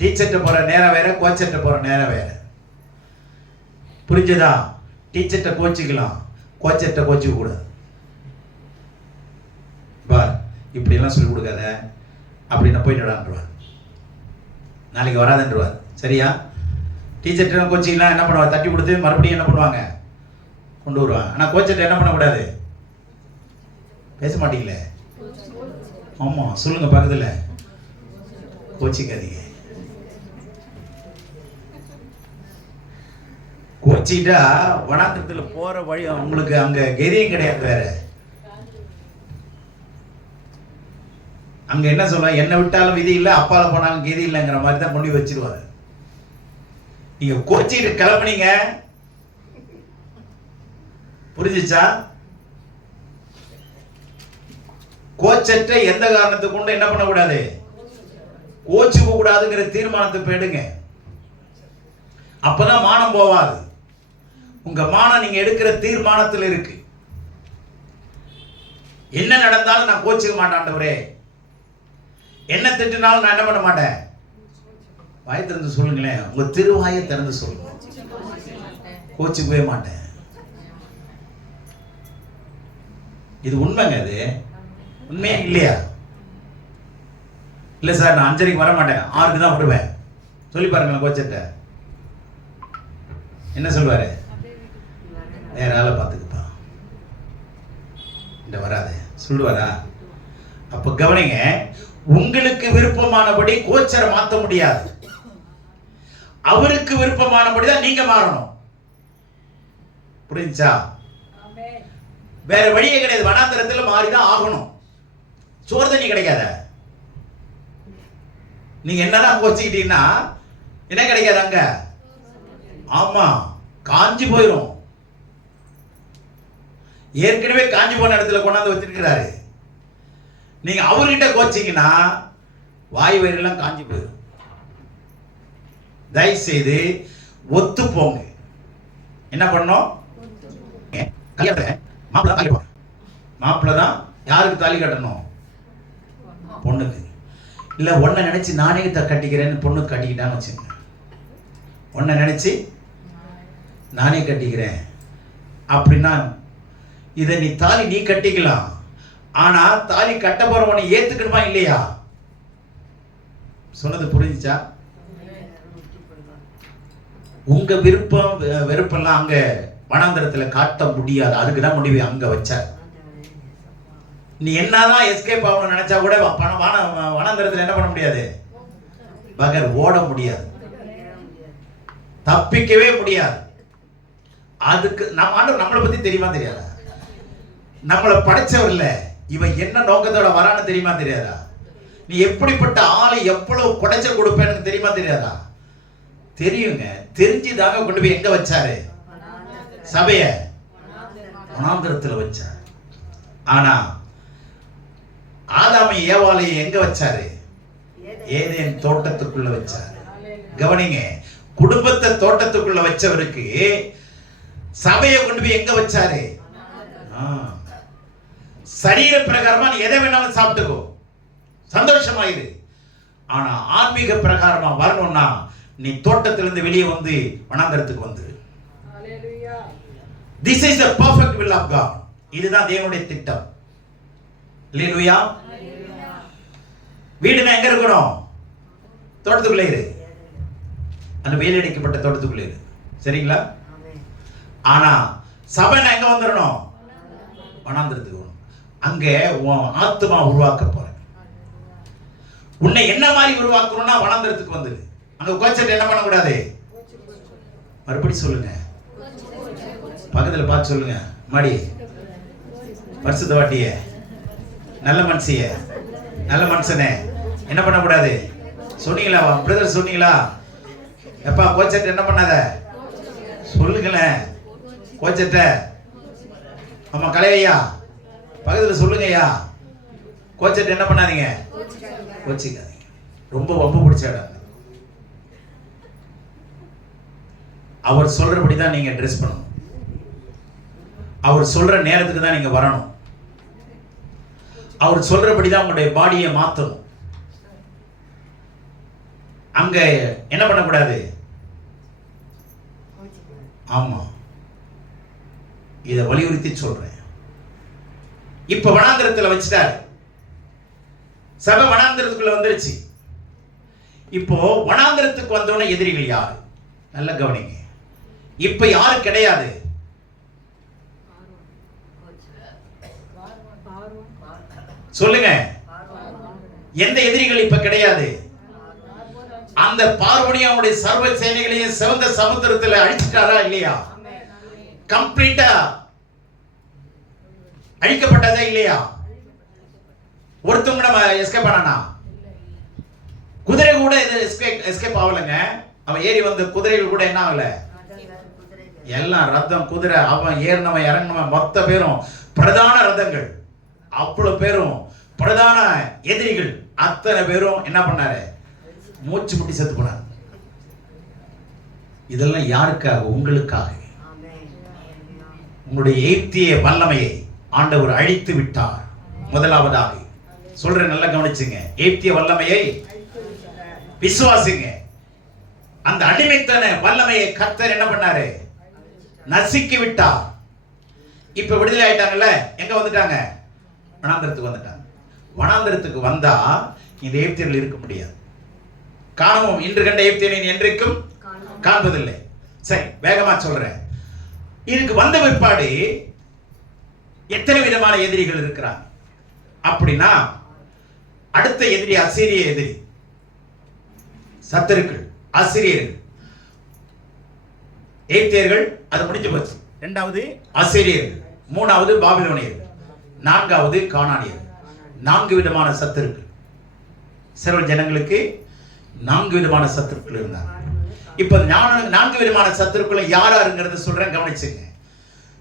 டீச்சர்கிட்ட போற நேரம் வேற, கோச்சர்கிட்ட போற நேரம் வேற. புரிஞ்சதா? டீச்சர்கிட்ட கோச்சிக்கலாம், கோச்சர்கிட்ட கோச்சிக்க கூடாது. பார், இப்படி எல்லாம் சொல்லி கொடுக்காத அப்படின்னா போயிட்டுடான்றார், நாளைக்கு வராதுன்றவார். சரியா? டீச்சர்கிட்ட கோச்சிக்கலாம் என்ன பண்ணுவாங்க? தட்டி கொடுத்து மறுபடியும் என்ன பண்ணுவாங்க? கொண்டு வருவாங்க. ஆனால் கோச்சர்கிட்ட என்ன பண்ணக்கூடாது? பேச மாட்டீங்களே. ஆமா, சொல்லுங்க பக்கத்துல, கோச்சிக்காதீங்க. கோச்சிட்டா வனாந்தரத்துல போற வழி உங்களுக்கு அங்க கெதியும் கிடையாது. வேற அங்க என்ன சொல்ல, என்ன விட்டாலும் விதி இல்லை, அப்பால போனாலும் கெதி இல்லைங்கிற மாதிரி தான் கொண்டு வச்சிருவாரு. நீங்க கோச்சிட்டு கிளம்புனீங்க, புரிஞ்சுச்சா? கோச்சற்ற எந்த காரணத்தை கொண்டு என்ன பண்ணக்கூடாது? கோச்சுக்க கூடாதுங்கிற தீர்மானத்தை போயிடுங்க. அப்பதான் மானம் போவாது. உங்க மானம் நீங்க எடுக்கிற தீர்மானத்தில் இருக்கு. என்ன நடந்தாலும் நான் கோச்சிக்க மாட்டேன் ஆண்டவரே, என்ன திட்டினாலும் நான் என்ன பண்ண மாட்டேன். வாய் திறந்து சொல்லுங்களேன், உங்க திருவாயை திறந்து சொல்லுங்க. கோச்சிக்கவே மாட்டேன். இது உண்மைங்க. அது உண்மையா இல்லையா? இல்ல சார், நான் 5:30 வர மாட்டேன், 6க்கு தான் வருவேன் சொல்லி பாருங்களேன். கோச்சிட்ட என்ன சொல்வாரு? வேற ஆளை பார்த்துக்குப்பா, இந்த வராது சொல்லுவாரா? அப்ப கவனிங்க, உங்களுக்கு விருப்பமானபடி கோச்சரை மாற்ற முடியாது. அவருக்கு விருப்பமானபடிதான் நீங்க மாறணும். புரிஞ்சா? வேற வழியே கிடையாது. வனாந்தரத்தில் மாறிதான் ஆகணும். சோறு தண்ணி கிடைக்காத. நீங்க என்னதான் கோச்சிக்கிட்டீங்கன்னா என்ன கிடைக்காது அங்க? ஆமா, காஞ்சி போயிடும். ஏற்கனவே காஞ்சி போன இடத்துல கொண்டாந்து வச்சிருக்கிறாரு. நீங்க அவர்கிட்ட கோச்சிங்கன்னா வாய் வயிறெல்லாம் காஞ்சி போயிடும். தயவு செய்து ஒத்து போங்க. என்ன பண்ணோம்? மாப்பிள்ள தான் யாருக்கு தாலி கட்டணும்? பொண்ணுக்கு. இல்ல ஒன்ன நினைச்சு நானே கட்டிக்கிறேன்னு பொண்ணு கட்டிக்கிட்டான்னு வச்சுங்க. ஒன்ன நினைச்சு நானே கட்டிக்கிறேன் அப்படின்னா இதை நீ தாலி நீ கட்டிக்கலாம். ஆனா தாலி கட்ட போறவனை ஏத்துக்கணுமா இல்லையா? சொன்னது புரிஞ்சுச்சா? உங்க விருப்பம் வெறுப்பெல்லாம் அங்க வனாந்தரத்துல காட்ட முடியாது. அதுக்குதான் முடிவு அங்க வச்சார். நீ என்னதான் எஸ்கேப் ஆகணும்னு நினைச்சா கூட வனாந்தரத்துல என்ன பண்ண முடியாது? பகர் ஓட முடியாது, தப்பிக்கவே முடியாது. அதுக்கு நம்ம ஆண்டவர் நம்மளை பத்தி தெரியுமா தெரியாதா? நம்மளை படைச்சவர் இல்ல, இவன் என்ன நோக்கத்தோட வரான்னு தெரியுமா தெரியாதா? நீ எப்படிப்பட்ட ஆளை எவ்வளவு குடைச்சல் கொடுப்பேன்னு தெரியுமா தெரியாதா? தெரியுங்க. தெரிஞ்சுதாங்க கொண்டு போய் எங்க வச்சாரு? சபைய வனாந்தரத்துல வச்சாரு. ஆனா ஆதாமை ஏவாளை எங்க வச்சாரு? ஏதேன் தோட்டத்துக்குள்ள வச்சாரு. கவனிங்க, குடும்பத்தை தோட்டத்துக்குள்ள வச்சவருக்கு சபையை கொண்டு போய் எங்க வச்சாரு? சரீர பிரகாரமா நீ எதை வேணாலும் சாப்பிட்டுக்கோ, சந்தோஷமாயிரு. ஆனா ஆன்மீக பிரகாரமா வரணும்னா நீ தோட்டத்திலிருந்து வெளியே வந்து வனாந்தரத்துக்கு வந்து. This is the perfect will of God. இதுதான் தேவனுடைய திட்டம். அல்லேலூயா. வீடுனா எங்க இருக்கணும்? தோட்டத்துக்குள்ளே இரு. அந்த வேலையடைக்கப்பட்ட தோட்டத்துக்குள்ளே இரு. சரிங்களா? ஆனா சபைனா எங்க வந்துடணும்? வனாந்தரத்துக்கு வரணும். அங்க உன் ஆத்துமா உருவாக்க போறேன். உன்னை என்ன மாதிரி உருவாக்கணும்னா வனாந்தரத்துக்கு வந்துரு. அங்க கோச்சட்டு என்ன பண்ணக்கூடாது? மறுபடியும் சொல்லுங்க, பக்கத்துல பார்த்து சொல்லுங்க. மாடி பரிசுத்த வாட்டிய, நல்ல மனுஷிய, நல்ல மனுஷனே என்ன பண்ணக்கூடாது சொன்னீங்களா? பிரதர் சொன்னீங்களா? எப்பா கோச்சட்டு என்ன பண்ணாத சொல்லுங்களேன். கோச்சட்ட ஆமா கலையா பக்கத்துல சொல்லுங்க ஐயா. கோச்சட்டு என்ன பண்ணாதீங்க, கோச்சிக்காதீங்க. ரொம்ப வம்பு பிடிச்ச இடம். அவர் சொல்றபடி தான் நீங்க ட்ரெஸ் பண்ணணும். அவர் சொல்ற நேரத்துக்கு தான் நீங்க வரணும். அவர் சொல்றபடி தான் உங்களுடைய பாடியை மாத்தணும். அங்க என்ன பண்ணக்கூடாது? ஆமா, இத வலியுறுத்தி சொல்றேன். இப்ப வனாந்திரத்துல வச்சுட்டாரு. சபை வனாந்திரத்துக்குள்ள வந்துருச்சு. இப்போ வனாந்திரத்துக்கு வந்தவன எதிரிகள் யாரு? நல்ல கவனிங்க. இப்ப யாரு கிடையாது? சொல்லுங்க, எந்த எதிரிகள் இப்ப கிடையாது? அந்த பார்வோனியா அவனுடைய சர்வ சேனைகளையும் சிவந்த சமுத்திரத்துல அழிச்சிட்டாரா இல்லையா? கம்ப்ளீட்டா அழிக்கப்பட்டதா இல்லையா? ஒருத்தவங்க நம்ம எஸ்கேப் ஆனானா? குதிரை கூட எஸ்கேப் ஆகலங்க. அவன் ஏறி வந்த குதிரைகள் கூட என்ன ஆகல? எல்லாம் ரத்தம். குதிரை அவன் ஏறினவன் இறங்கினவன் மொத்த பேரும் பிரதான ரதங்கள், அவ்வளவு பேரும் பிரதான எதிரிகள் அத்தனை பேரும் என்ன பண்ணாரு? மூச்சு முட்டி செத்து போனார். இதெல்லாம் யாருக்காக? உங்களுக்காக. உங்களுடைய எய்த்திய வல்லமையை ஆண்டவர் அழித்து விட்டார். முதலாவதாக சொல்றேன், நல்லா கவனிச்சுங்க. எய்த்திய வல்லமையை விசுவாசிங்க. அந்த அடிமைத்தன வல்லமையை கர்த்தர் என்ன பண்ணாரு? நசுக்கி விட்டார். இப்ப விடுதலை ஆயிட்டாங்கல்ல. எங்க வந்துட்டாங்க? வனாந்தரத்துக்கு வந்துட்டாங்க. வனாந்தரத்துக்கு வந்தா இந்த எகிப்தியர்கள் இருக்க முடியாது. காணவும் இன்று கண்ட எகிப்தியனை என்றைக்கும் காண்பதில்லை. சரி, வேகமா சொல்றேன். இதுக்கு வந்த பிற்பாடு எத்தனை விதமான எதிரிகள் இருக்கிறாங்க அப்படின்னா, அடுத்த எதிரி அசீரிய எதிரி, சத்துருக்கள், அசீரியர்கள். எகிப்தியர்கள் அது முடிஞ்சு போச்சு. இரண்டாவது அசீரியர்கள், மூணாவது பாபிலோனியர்கள், நான்காவது கானானியர்கள். 4 விதமான சத்துருக்கள். இஸ்ரவேல் ஜனங்களுக்கு 4 விதமான சத்துருக்கள் இருந்தாங்க. இப்ப 4 விதமான சத்துருக்கள் யார் யாருங்கிறத சொல்றேன், கவனிச்சுங்க.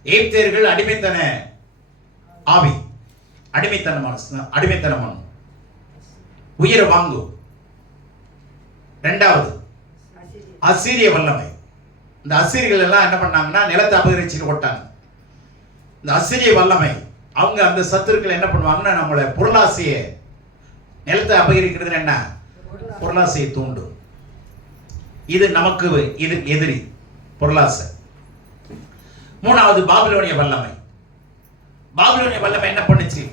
எகிப்தியர்கள் அடிமைத்தன ஆவி, அடிமைத்தனமான உயிரை வாங்கும். இரண்டாவது அசீரிய வல்லமை. இந்த அசீரியர்கள் எல்லாம் என்ன பண்ணாங்கன்னா நிலத்தை அபகரிச்சு ஓட்டாங்க. இந்த அசீரிய வல்லமை அவங்க அந்த சத்துருக்கள் என்ன பண்ணுவாங்கன்னா நம்மளை பொருளாசையை, நிலத்தை அபகரிக்கிறது என்ன, பொருளாசையை தூண்டும். இது நமக்கு இது எதிரி, பொருளாசை. மூணாவது பாபிலோனிய வல்லமை. பாபிலோனிய வல்லமை என்ன பண்ணுச்சு?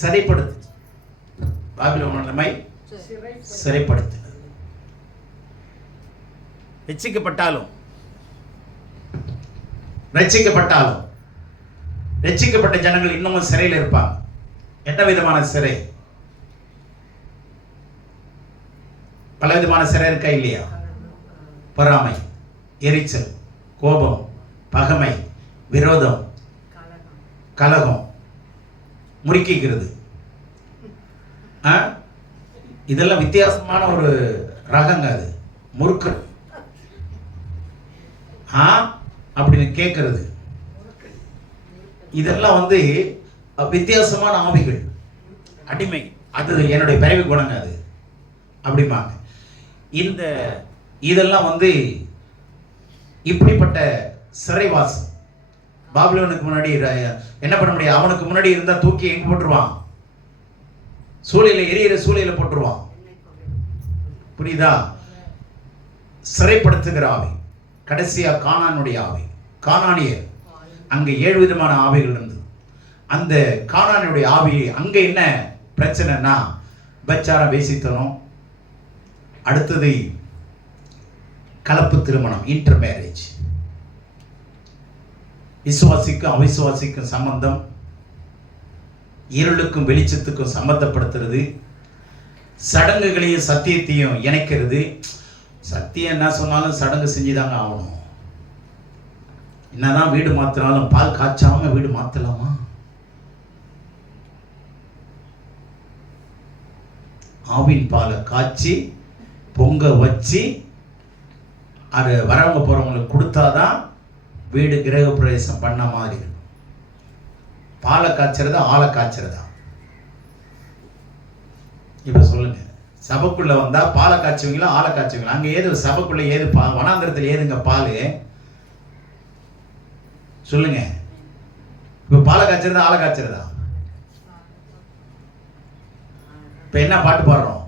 சிறைப்படுத்து. பாபிலோனிய வல்லமை சிறைப்படுத்து. ரட்சிக்கப்பட்ட ஜனங்கள் இன்னமும் சிறையில் இருப்பாங்க. என்ன விதமான சிறை? பல விதமான சிறை இருக்கா இல்லையா? பொறாமை, எரிச்சல், கோபம், பகைமை, விரோதம், கலகம், முறுக்கிக்கிறது. இதெல்லாம் வித்தியாசமான ஒரு ரகங்க. அது முறுக்கு அப்படின்னு கேட்கறது. இதெல்லாம் வந்து வித்தியாசமான ஆவிகள், அடிமை. அது என்னுடைய பிறவி குணங்க அது அப்படிம்பாங்க. இதெல்லாம் வந்து இப்படிப்பட்ட சிறைவாசம். பாபிலோனுக்கு முன்னாடி என்ன பண்ண முடியாது. அவனுக்கு முன்னாடி இருந்தா தூக்கி எங்க போட்டுருவான்? சூளையில எரியிற சூளையில போட்டுருவான். புரியுதா? சிறைப்படுத்துகிற ஆவி. கடைசியா கானானுடைய ஆவி. கானானியர் அங்க 7 விதமான ஆவிகள் இருந்தது. அந்த கானானுடைய ஆவி அங்க என்ன பிரச்சனைனா பச்சாரம், வேசித்தனம், அடுத்தது கலப்பு திருமணம், இன்டர் மேரேஜ், விசுவாசிக்கும் அவிசுவாசிக்கும் சம்பந்தம், இருளுக்கும் வெளிச்சத்துக்கும் சம்பந்தப்படுத்துறது, சடங்குகளையும் சத்தியத்தையும் இணைக்கிறது. சத்தியம் என்ன சொன்னாலும் சடங்கு செஞ்சுதாங்க ஆகணும். என்னதான் வீடு மாத்தினாலும் பால் காய்ச்சாம வீடு மாத்தலாமா? ஆவின் பாலை காய்ச்சி பொங்க வச்சு அது வரவங்க போறவங்களுக்கு கொடுத்தாதான் வீடு கிரக பிரவேசம் பண்ண மாதிரி இருக்கும். பாலை காய்ச்சறதா ஆளை காய்ச்சறதா? இப்ப சொல்லுங்க. சபைக்குள்ள வந்தா பாலை காய்ச்சுவீங்களா ஆளை காய்ச்சுவீங்களா? அங்க ஏது சபைக்குள்ள ஏது வனாந்திரத்தில் ஏதுங்க பால்? சொல்லுங்க. இப்ப பாலை காய்ச்சறதா ஆளை காய்ச்சறதா? இப்ப என்ன பாட்டு பாடுறோம்?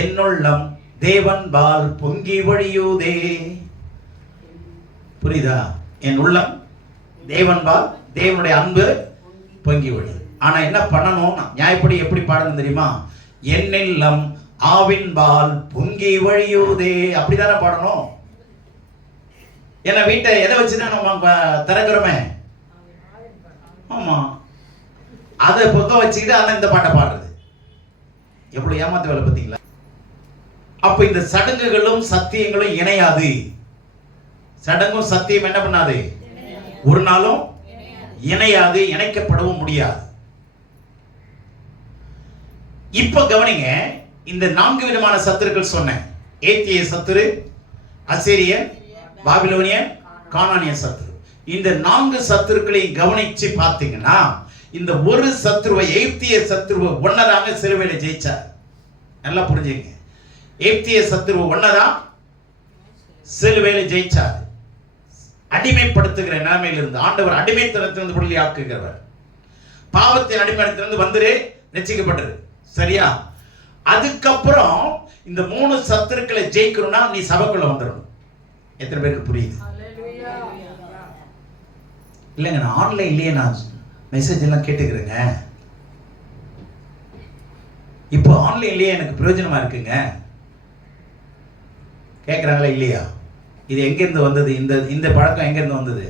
என்னுள்ளம் தேவன் பால் பொங்கி வழியுதே. புரியுதா? என் உள்ளம் தேவன் பால், தேவனுடைய அன்பு பொங்கி வழி. ஆனா என்ன பண்ணணும்? நியாயப்படி எப்படி பாடணும் தெரியுமா? என்னில்லம் ஆவின் பால் பொங்கி வழியுதே, அப்படிதானே பாடணும். ஏன்னா வீட்டை எதை வச்சுதான் நம்ம திறக்கிறோமே. ஆமா, அதை பொங்க வச்சுக்கிட்டு ஆனா இந்த பாட்டை பாடுறது எவ்வளவு ஏமாத்து வேலை பார்த்தீங்களா? அப்ப இந்த சடங்குகளும் சத்தியங்களும் இணையாது. சடங்கும் சத்தியம் என்ன பண்ணாது? ஒரு நாளும் இணையாது, இணைக்கப்படவும் முடியாது. இப்ப கவனிங்க, இந்த 4 விதமான சத்துருக்கள் சொன்னேன். ஏத்திய சத்துரு, அசீரியன், பாபிலோனியன், கானானிய சத்துரு. இந்த 4 சத்துருக்களை கவனிச்சு பார்த்தீங்கன்னா இந்த ஒரு சத்துருவை, எகிப்திய சத்துருவை ஒன்னதாங்க சிலுவையில ஜெயிச்சார். நல்லா புரிஞ்சுங்க. எகிப்திய சத்துருவை ஒன்னதான் சிலுவையில ஜெயிச்சார். அடிமைப்படுத்துகிற நிலைமையில் இருந்து ஆண்டவர் அடிமைத்தனத்திலிருந்து விடுதலை ஆக்குகிறவர். பாவத்தின் அடிமைத்தனத்திலிருந்து வந்துரு ரட்சிக்கப்பட்டது. சரியா? அதுக்கப்புறம் இந்த 3 சத்துருக்களை ஜெயிக்கணும்னா நீ சபைக்குள்ள வந்துடணும். எத்தனை பேருக்கு புரியுது? இல்லைங்க, நான் ஆன்லைன்லயே நான் மெசேஜ் எல்லாம் கேட்டுக்கிறேங்க. இப்போ ஆன்லைன்லயே எனக்கு பிரயோஜனமா இருக்குங்க. கேட்குறாங்களா இல்லையா? இது எங்கேருந்து வந்தது? இந்த பழக்கம் எங்கேருந்து வந்தது?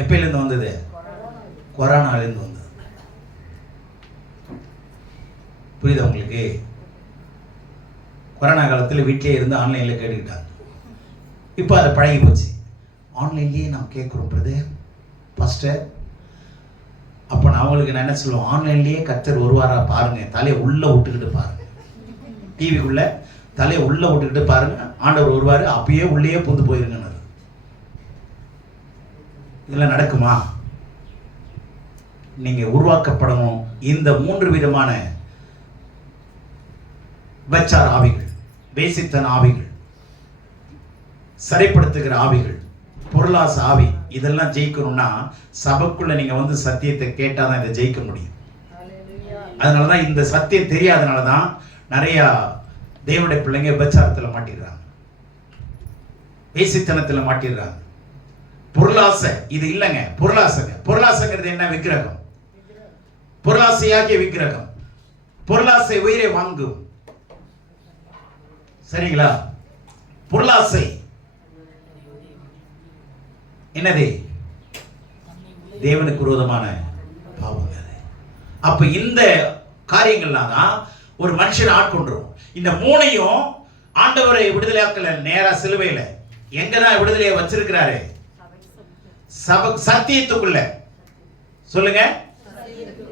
எப்பயிலேருந்து வந்தது? கொரோனாலேருந்து வந்தது. புரியுதா உங்களுக்கு? கொரோனா காலத்தில் வீட்டிலே இருந்து ஆன்லைனில் கேட்டுக்கிட்டாங்க. இப்போ அதை பழகி போச்சு. ஆன்லைன்லேயே நாம் கேட்குறோம் பிரதர், பாஸ்டர். அப்போ நான் அவங்களுக்கு நான் என்ன சொல்லுவோம்? ஆன்லைன்லேயே கர்த்தர் வருவாரா பாருங்க, தலையை உள்ளே விட்டுக்கிட்டு பாருங்க. டிவிக்குள்ள தலையை உள்ளே விட்டுக்கிட்டு பாருங்க, ஆண்டவர் வருவார். அப்பயே உள்ளே புந்து போயிருங்க. இதெல்லாம் நடக்குமா? நீங்க உருவாக்கப்படணும். இந்த 3 விதமான பச்சார் ஆவிகள், வேசித்தன ஆவிகள், சரிப்படுத்துகிற ஆவிகள், பொருளாச ஆவி, இதெல்லாம் ஜெயிக்கணும்னா சபைக்குள்ள நீங்க வந்து சத்தியத்தை கேட்டாதான் இதை ஜெயிக்க முடியும். அதனாலதான் இந்த சத்தியம் தெரியாதனாலதான் நிறைய தேவனுடைய பிள்ளைங்க விபச்சாரத்துல மாட்டிடுறாங்க, வேசித்தனத்துல மாட்டிடுறாங்க. பொருளாசை இது இல்லைங்க, பொருளாசைங்க. பொருளாசைங்கிறது என்ன? விக்கிரகம். பொருளாசையாகிய விக்கிரகம். பொருளாசை உயிரை வாங்கும். சரிங்களா? பொருளாசை என்னது? தேவனுக்கு விரோதமான பாவம். அப்ப இந்த காரியங்கள்லாம் தான் ஒரு மனுஷன் ஆட்கொண்டுரும். இந்த 3ஐயும் ஆண்டவரை விடுதலையாக்கல. நேரா சிலுவையில எங்கதான் விடுதலையை வச்சிருக்கிறாரு? சத்தியத்துக்குள்ள. சொல்லுங்க.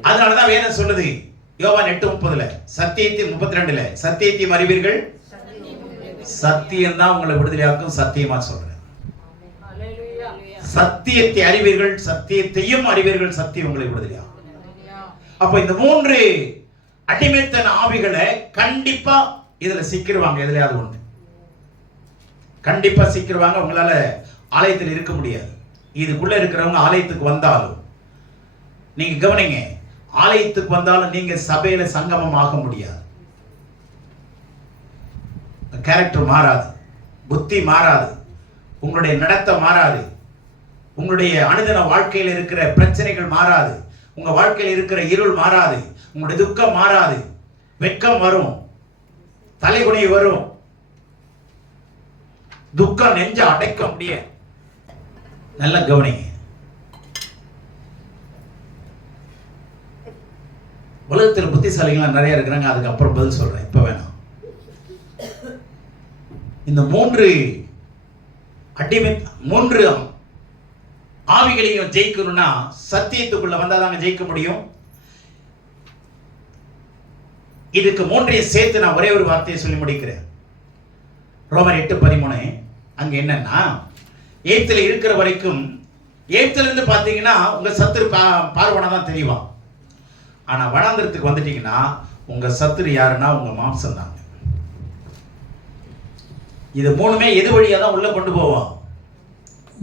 அதனாலதான் வேதம் சொல்லுது யோவான் 8:30, சத்தியத்தின் 32, சத்தியத்தையும் அறிவீர்கள், சத்தியம் தான் உங்களை விடுதலையாக்கும். சத்தியமா சொல்றேன். சத்தியத்தை அறிவீர்கள், சத்தியத்தையும் அறிவீர்கள், சத்தியம் உங்களை விடுதலையாக்கும். அப்ப இந்த 3 அடிமைத்தன ஆவிகளை கண்டிப்பா இதுல சிக்கிடுவாங்க. எதுலையாவது ஒண்ணு கண்டிப்பா சிக்கிடுவாங்க. உங்களால ஆலயத்தில் இருக்க முடியாது. இதுக்குள்ள இருக்கிறவங்க ஆலயத்துக்கு வந்தாலும் நீங்க கவனிங்க, ஆலயத்துக்கு வந்தாலும் நீங்க சபையில சங்கமம் ஆக முடியாது. கேரக்டர் மாறாது, புத்தி மாறாது, உங்களுடைய நடத்தை மாறாது, உங்களுடைய அனுதின வாழ்க்கையில் இருக்கிற பிரச்சனைகள் மாறாது, உங்க வாழ்க்கையில் இருக்கிற இருள் மாறாது, உங்களுடைய துக்கம் மாறாது, வெட்கம் வரும், தலைகுனி வரும், துக்கம் நெஞ்ச அடைக்க முடியாது. நல்ல கவனிங்க. உலகத்தில் புத்திசாலிகள் நிறைய இருக்கிறாங்க, அதுக்கப்புறம் பதில் சொல்றேன், இப்ப வேணாம். இந்த மூன்று ஆவிகளையும் ஜெயிக்கணும்னா சத்தியத்துக்குள்ள வந்தாதாங்க ஜெயிக்க முடியும். இதுக்கு மூன்றையும் சேர்த்து நான் ஒரே ஒரு வார்த்தையை சொல்லி முடிக்கிறேன். ரோமர் 8:13 அங்க என்னன்னா, எய்த்துல இருக்கிற வரைக்கும், எய்த்துல இருந்து பாத்தீங்கன்னா உங்க சத்துரு பார்வனா தான் தெரியவான். ஆனா வனாந்திரத்துக்கு வந்துட்டீங்கன்னா உங்க சத்துரு யாருன்னா உங்க மாம்சம் தாங்க. இது மூணுமே எது வழியா தான் உள்ள கொண்டு போவோம்?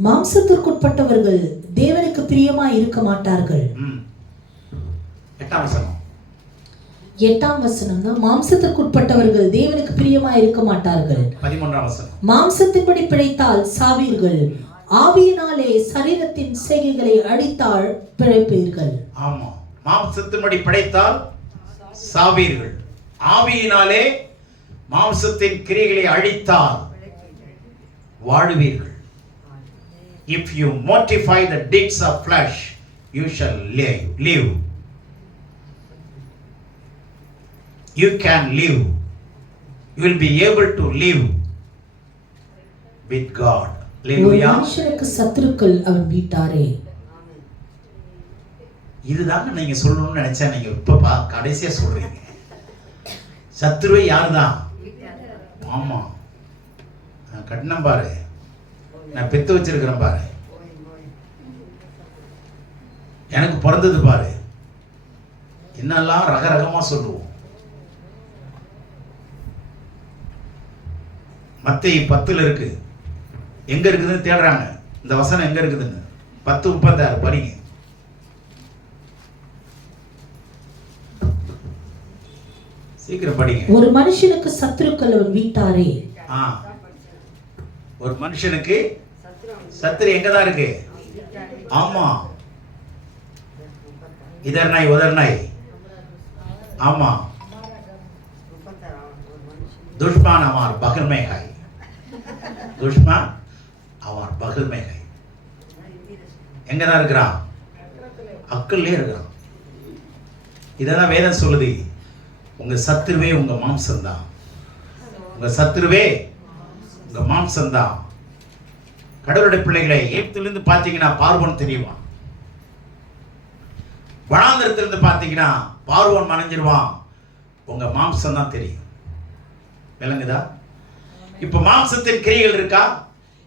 மாம்சத்திற்குட்பட்டவர்கள் தேவனுக்கு பிரியமாய் இருக்க மாட்டார்கள். 8ஆம் வசனம் தான் மாம்சத்திற்குட்பட்டவர்கள் தேவனுக்கு பிரியமாய் இருக்க மாட்டார்கள். 13ஆம் வசனம் மாம்சத்தின்படி பிழைத்தால் சாவீர்கள், ஆவியினாலே சரீரத்தின் செய்கைகளை அழித்தால் பிழைப்பீர்கள். ஆமா, மாம்சத்தின்படி பிழைத்தால் சாவீர்கள், ஆவியினாலே மாம்சத்தின் கிரியைகளை அழித்தால் வாழுவீர்கள். If you mortify the deeds of flesh, you shall live. You can live. You will be able to live with God. Hallelujah. மனுஷனுக்கு சத்துருக்கள் அவன் வீட்டாரே. இதுதாங்க நீங்க சொல்லணும்னு நினைச்சா நீங்க இப்ப கடைசியா சொல்றீங்க. சத்துருவே யாருதான்? ஆமா, நான் கட்டினம் பாரு, நான் பெத்து வச்சிருக்கிறேன் பாரு, எனக்கு பிறந்தது பாரு, என்னெல்லாம் ரகரகமா சொல்லுவோம். மத்தேயு 10 இருக்கு, எங்க இருக்குதுன்னு தேடுறாங்க. இந்த வசனம் எங்க இருக்குதுன்னு 10:36 படிங்க. சீக்கிரம் படிங்க. ஒரு மனுஷனுக்கு சத்துருக்கள் அவன் வீட்டாரே. ஒரு மனுஷனுக்கு சத்துரு எங்கதான் இருக்கு? ஆமா, இதர் நாய் உதர் நாய். ஆமா, दुश्मन हमार बगल में है, दुश्मन हमार बगल में है. எங்க தான் இருக்கிறான்? அக்கல்லே இருக்கிறான். இதெல்லாம் வேதம் சொல்லுது. உங்க சத்துருவே உங்க மாம்சம் தான். உங்க சத்துருவே உங்க மாம்சம் தான். கடவுளுடைய பிள்ளைகளை எகிப்திலிருந்து பார்த்தீங்கன்னா பார்வோன் தெரியுமா? வனாந்திரத்திலிருந்து பார்த்தீங்கன்னா பார்வோன் மறைஞ்சிருவான். உங்க மாம்சம் தான் தெரியும். விளங்குதா? இப்ப மாம்சத்தின் கிரியைகள் இருக்கா?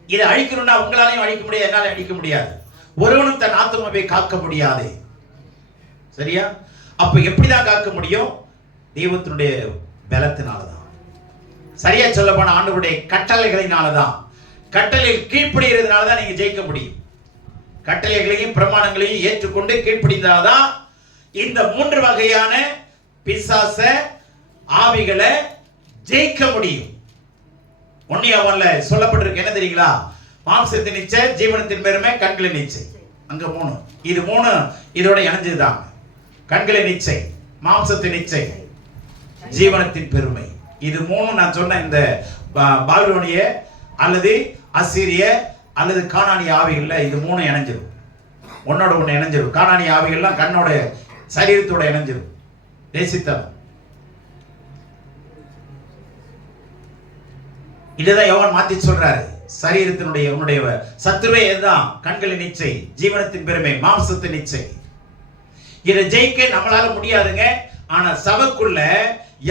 இதை அழிக்கணும்னா உங்களாலையும் அழிக்க முடியாது, என்னால அழிக்க முடியாது. ஒருவனும் தன் ஆத்மாவை காக்க முடியாது. சரியா? அப்ப எப்படிதான் காக்க முடியும்? தெய்வத்தினுடைய பலத்தினாலதான். சரியா சொல்ல போன ஆண்டவருடைய கட்டளைகளினாலதான். கட்டளைகள் கீழ்ப்படிகிறதுனாலதான் நீங்க ஜெயிக்க முடியும். கட்டளைகளையும் பிரமாணங்களையும் ஏற்றுக்கொண்டு கீழ்ப்படிந்தாதான் இந்த 3 வகையான பிசாச ஆவிகளை ஜெயிக்க முடியும். 1 யோவான்ல சொல்லப்பட்டிருக்கு என்ன தெரியுங்களா? மாம்சத்தின் இச்சை, ஜீவனத்தின் பெருமை, கண்களின் இச்சை. அங்க 3. இது 3 இதோட இணைஞ்சதுதான். கண்களின் இச்சை, மாம்சத்தின் இச்சை, ஜீவனத்தின் பெருமை. இது 3 நான் சொன்ன இந்த பாபிலோனிய அல்லது அசீரிய அல்லது கானானிய ஆவிகள்ல இது 3 இணைஞ்சிரும். ஒன்னோட ஒண்ணு இணைஞ்சிரும். கானானிய ஆவிகள்லாம் கண்ணோட சரீரத்தோட இணைஞ்சிரும். தேசித்தனம். இதுதான் யோவான் மாத்தி சொல்றாரு. சரீரத்தினுடைய உன்னுடைய சத்துருவே இதுதான். கண்களின் இச்சை, ஜீவனத்தின் பெருமை, மாம்சத்தின் இச்சை. இதை ஜெயிக்க நம்மளால முடியாதுங்க. ஆனா சபைக்குள்ள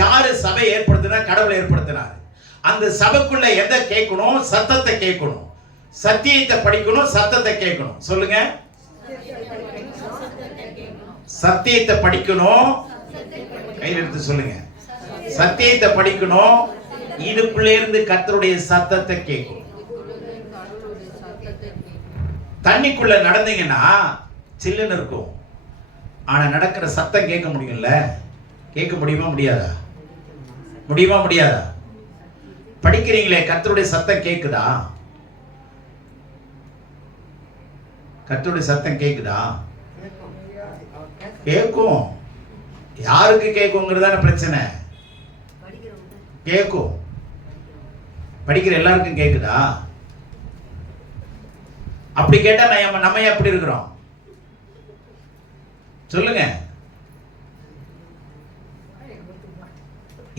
யாரு சபை ஏற்படுத்தினா? கடவுளை ஏற்படுத்தினார். அந்த சபைக்குள்ள எதை கேட்கணும்? சத்தத்தை கேட்கணும். சத்தியத்தை படிக்கணும், சத்தத்தை கேட்கணும். சொல்லுங்க. சத்தியத்தை படிக்கணும். கையில் எடுத்து சொல்லுங்க. சத்தியத்தை படிக்கணும். இதுக்குள்ளே இருந்து கர்த்தருடைய சத்தத்தை கேட்கணும். தண்ணிக்குள்ள நடந்தீங்கன்னா சில்லுன்னு இருக்கும். ஆனா நடக்கிற சத்தம் கேட்க முடியும்ல? கேட்க முடியுமா முடியாதா? முடியுமா முடியாதா? படிக்கிறீங்களே, கர்த்தருடைய சத்தம் கேக்குதா? கர்த்தருடைய சத்தம் கேக்குதா? கேட்கும். யாருக்கு கேட்குங்கிறதான பிரச்சனை. கேட்கும். படிக்கிற எல்லாருக்கும் கேக்குதா? அப்படி கேட்டா நம்ம எப்படி இருக்கிறோம் சொல்லுங்க.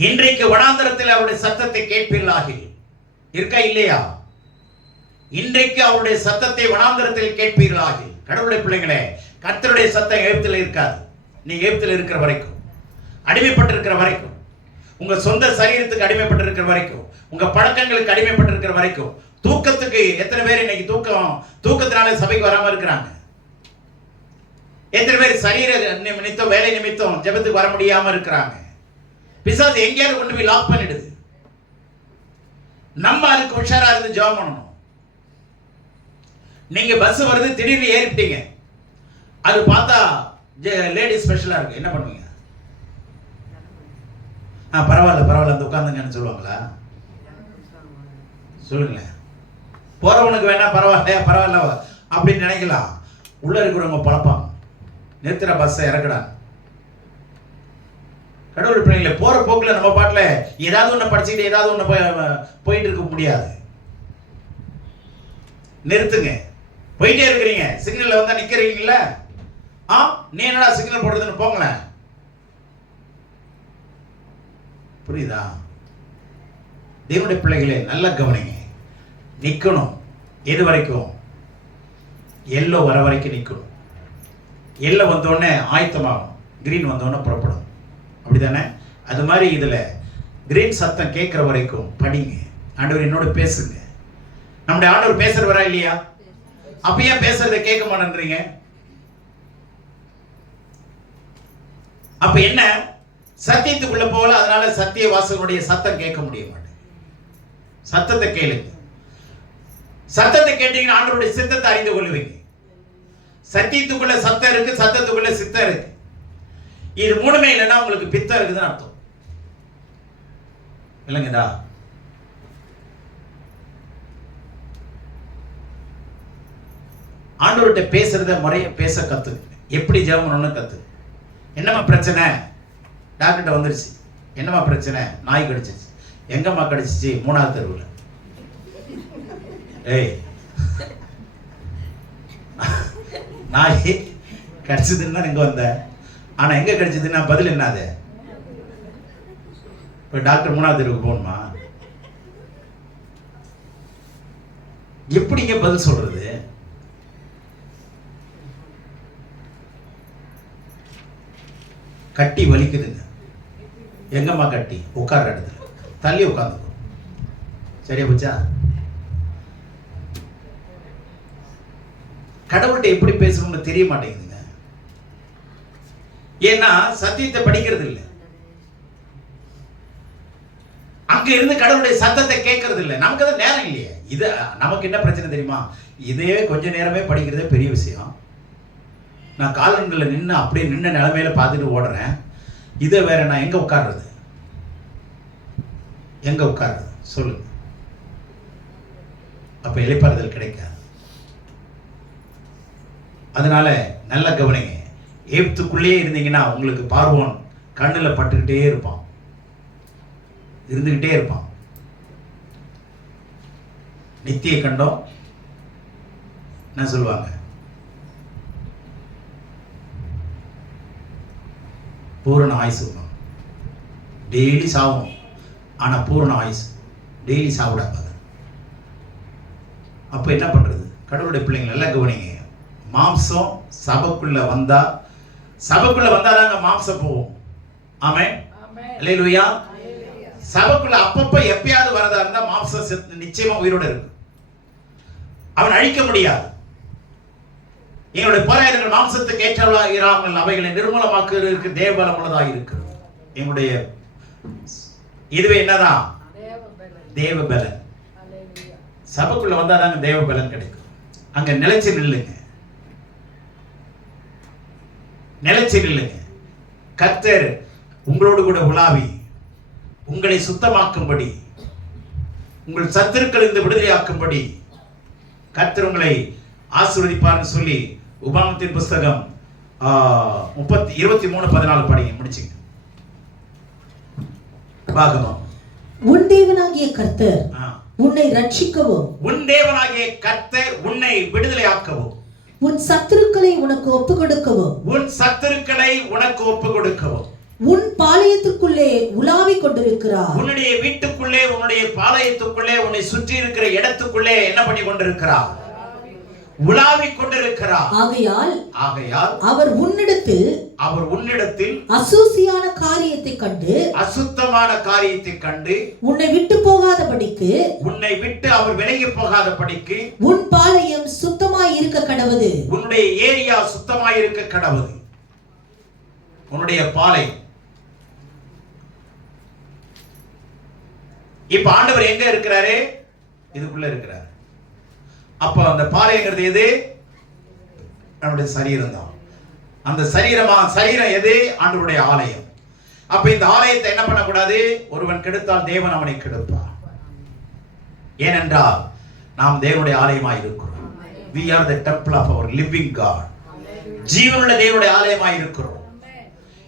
இன்றைக்கு வனாந்தரத்தில் அவருடைய சத்தத்தை கேட்பீர்களாக இருக்கா இல்லையா? இன்றைக்கு அவருடைய சத்தத்தை வனாந்தரத்தில் கேட்பீர்களாக. கடவுளுடைய பிள்ளைங்களே, கர்த்தருடைய சத்தம் எகிப்தில் இருக்காது. நீங்க எகிப்தில் இருக்கிற வரைக்கும், அடிமைப்பட்டு இருக்கிற வரைக்கும், உங்க சொந்த சரீரத்துக்கு அடிமைப்பட்டு இருக்கிற வரைக்கும், உங்க பழக்கங்களுக்கு அடிமைப்பட்டு இருக்கிற வரைக்கும், தூக்கத்துக்கு எத்தனை பேர் இன்னைக்கு தூக்கத்தினால சபைக்கு வராம இருக்கிறாங்க? எத்தனை பேர் சரீர நிமித்தம், வேலை நிமித்தம் ஜெபத்துக்கு வர முடியாம இருக்கிறாங்க? பிசாசு எங்கேயாவது கொண்டு போய் லாக் பண்ணிடுது. நம்ம அதுக்கு உஷாரா இருந்து ஜெபம் பண்ணணும். நீங்க பஸ் வருது, திடீர்னு ஏறிட்டீங்க, அது பார்த்தா லேடி ஸ்பெஷலா இருக்கு, என்ன பண்ணுவீங்க? பரவாயில்ல அந்த உட்கார்ந்துங்கன்னு சொல்லுவாங்களா? சொல்லுங்களேன். போறவனுக்கு வேணா பரவாயில்ல அப்படின்னு நினைக்கலாம். உள்ள இருக்கிறவங்க பழப்பாங்க, நிறுத்துற பஸ்ஸை இறக்குறாங்க. கடவுள் பிள்ளைங்களை, போற போக்குல நம்ம பாட்டுல ஏதாவது ஒண்ணு படிச்சுட்டு ஏதாவது ஒண்ணு போயிட்டு இருக்க முடியாது. நிறுத்துங்க. போயிட்டே இருக்கிறீங்க, சிக்னல்ல வந்தா நிக்கிறீங்கல்ல, நீ என்னடா சிக்னல் போடுறதுன்னு போங்களேன். புரியுதா? தேவனுடைய பிள்ளைகளே, நல்லா கவனிங்க. நிக்கணும். எது வரைக்கும்? எல்லோ வர வரைக்கும் நிக்கணும். எல்லோ வந்தோடனே ஆயத்தமாகணும், கிரீன் வந்தோடனே புறப்படும். அப்படிதானே? அது மாதிரி இதுல கிரீன் சத்தம் கேட்கிற வரைக்கும் படிங்க. ஆண்டவர் என்னோட பேசுங்க. நம்முடைய ஆண்டவர் பேசுறவரா இல்லையா? அப்ப ஏன் பேசுறதை கேட்க மாட்டேன்றீங்க? அப்ப என்ன? சத்தியத்துக்குள்ள போல, அதனால சத்திய வாசகனுடைய சத்தம் கேட்க முடிய மாட்டேன். சத்தத்தை கேளுங்க. சத்தத்தை கேட்டீங்கன்னா ஆண்டவருடைய சித்தத்தை அறிந்து கொள்வீங்க. சத்தியத்துக்குள்ள சத்தம் இருக்கு, சத்தத்துக்குள்ள சித்தம் இருக்கு. இது மூணுமே இல்லைன்னா உங்களுக்கு பித்தம் இருக்குதுன்னு அர்த்தம் இல்லைங்கடா? ஆண்டவர்கிட்ட பேசுறத முறைய பேச கத்து. எப்படி ஜெபம் பண்ணணும்னு கத்து. என்னம்மா பிரச்சனை? டாக்டர்கிட்ட வந்துருச்சு. என்னம்மா பிரச்சனை? நாய் கடிச்சிச்சு. எங்கம்மா கடிச்சிச்சு? 3வது தெருவில். ஏய், நாய் கடிச்சதுன்னு தான் இங்க வந்த, ஆனா எங்க கடிச்சதுன்னா பதில் என்னது? இப்போ டாக்டர் 3வது தெருவுக்கு போகணுமா? எப்படிங்க பதில் சொல்றது? கட்டி வலிக்குதுங்க. எங்கம்மா கட்டி? உட்கார்ற இடத்துல தள்ளி உட்காந்துக்கோ. சரியா போச்சா? கடவுள்கிட்ட எப்படி பேசணும்னு தெரிய மாட்டேங்குதுங்க. ஏன்னா சத்தியத்தை படிக்கிறது இல்லை. அங்க இருந்து கடவுளுடைய சத்தத்தை கேட்கறது இல்லை. நமக்கு அது நேரம் இல்லையே. இது நமக்கு என்ன பிரச்சனை தெரியுமா? இதே கொஞ்ச நேரமே படிக்கிறதே பெரிய விஷயம். நான் காலங்களில் நின்று அப்படியே நின்ன நிலைமையில பார்த்துட்டு ஓடுறேன். இதை வேற நான் எங்க உட்கார்றது? எங்க உட்கார்றது சொல்லுங்க. அப்ப இளைப்பாறுதல் கிடைக்காது. அதனால நல்ல கவனிங்க. எகிப்துக்குள்ளேயே இருந்தீங்கன்னா உங்களுக்கு பார்வோன் கண்ணுல பட்டுக்கிட்டே இருப்பான், இருந்துகிட்டே இருப்பான். நித்திய கண்டம் என்ன சொல்லுவாங்க? பூரண ஆயுசு. டெய்லி சாவும், ஆனா பூரண ஆயுசு. டெய்லி சாப்பிடாம. அப்ப என்ன பண்றது? கடவுளுடைய பிள்ளைங்க நல்லா கவனிங்க. மாம்சம் சபைக்குள்ள வந்தாதாங்க மாம்சம் போகும். ஆமென், அல்லேலூயா. சபைக்குள்ள அப்பப்ப எப்பயாவது வரதா இருந்தா மாம்சம் நிச்சயமா உயிரோட இருக்கு. அவன் அழிக்க முடியாது. எங்களுடைய போராட்டங்கள் மாம்சத்துக்கு ஏற்றவர்களாக இராமல் அவைகளை நிர்மூலமாக்குவதற்கு தேவபலம் உள்ளதாக இருக்கிறது. எங்களுடைய இதுவே என்னதான்? தேவபலன். சபைக்குள்ள வந்தாதாங்க தேவபலன் கிடைக்கும். அங்க நிலைச்சு நில்லுங்க. நிலைச்சு நில்லுங்க. கர்த்தர் உங்களோடு கூட உலாவி உங்களை சுத்தமாக்கும்படி, உங்கள் சத்துருக்கள் இருந்து விடுதலையாக்கும்படி கர்த்தர் உங்களை ஆசீர்வதிப்பார்னு சொல்லி உபாகமத்தின் புஸ்தகம் 23:14 படிங்க, முடிச்சுங்க. உபாகமம். உன் தேவனாகிய கர்த்தர் உன்னை ரட்சிக்கவும், உன் தேவனாகிய கர்த்தர் உன்னை விடுதலையாக்கவும், உன் சத்துருக்களை உனக்கு ஒப்பு கொடுக்கவும், உன் சத்துருக்களை உனக்கு ஒப்பு கொடுக்கவும், உன் பாளையத்துக்குள்ளே உலாவிக் கொண்டிருக்கிறார். உன்னுடைய வீட்டுக்குள்ளே, உன்னுடைய பாளையத்துக்குள்ளே, உன்னை சுற்றி இருக்கிற இடத்துக்குள்ளே என்ன பண்ணி கொண்டிருக்கிறார்? உலாவிக் கொண்டிருக்கிறார். ஆகையால் அவர் உன்னிடத்தில் அசூசியான காரியத்தை கண்டு, அசுத்தமான காரியத்தை கண்டு உன்னை விட்டு போகாதபடிக்கு, உன்னை விட்டு அவர் விலகி போகாதபடிக்கு உன் பாளையம் சுத்தமாய் இருக்க கடவது, உன்னுடைய ஏரியா சுத்தமாய் இருக்க கடவது. உன்னுடைய பாளையம். இப்ப ஆண்டவர் எங்க இருக்கிறாரு? இதுக்குள்ள இருக்கிறார். அப்ப அந்த பாளையங்கிறது எது? நம்முடைய சரீரம் தான். அந்த சரீரம் எது? ஆண்டவருடைய ஆலயம். அப்ப இந்த ஆலயத்தை என்ன பண்ணக்கூடாது? ஒருவன் கெடுத்தால் தேவன் அவனை கெடுப்பார். ஏனென்றால் நாம் தேவனுடைய ஆலயமாய் இருக்கிறோம். We are the temple of our living God. ஜீவனுள்ள தேவனுடைய ஆலயமாய் இருக்கிறோம்.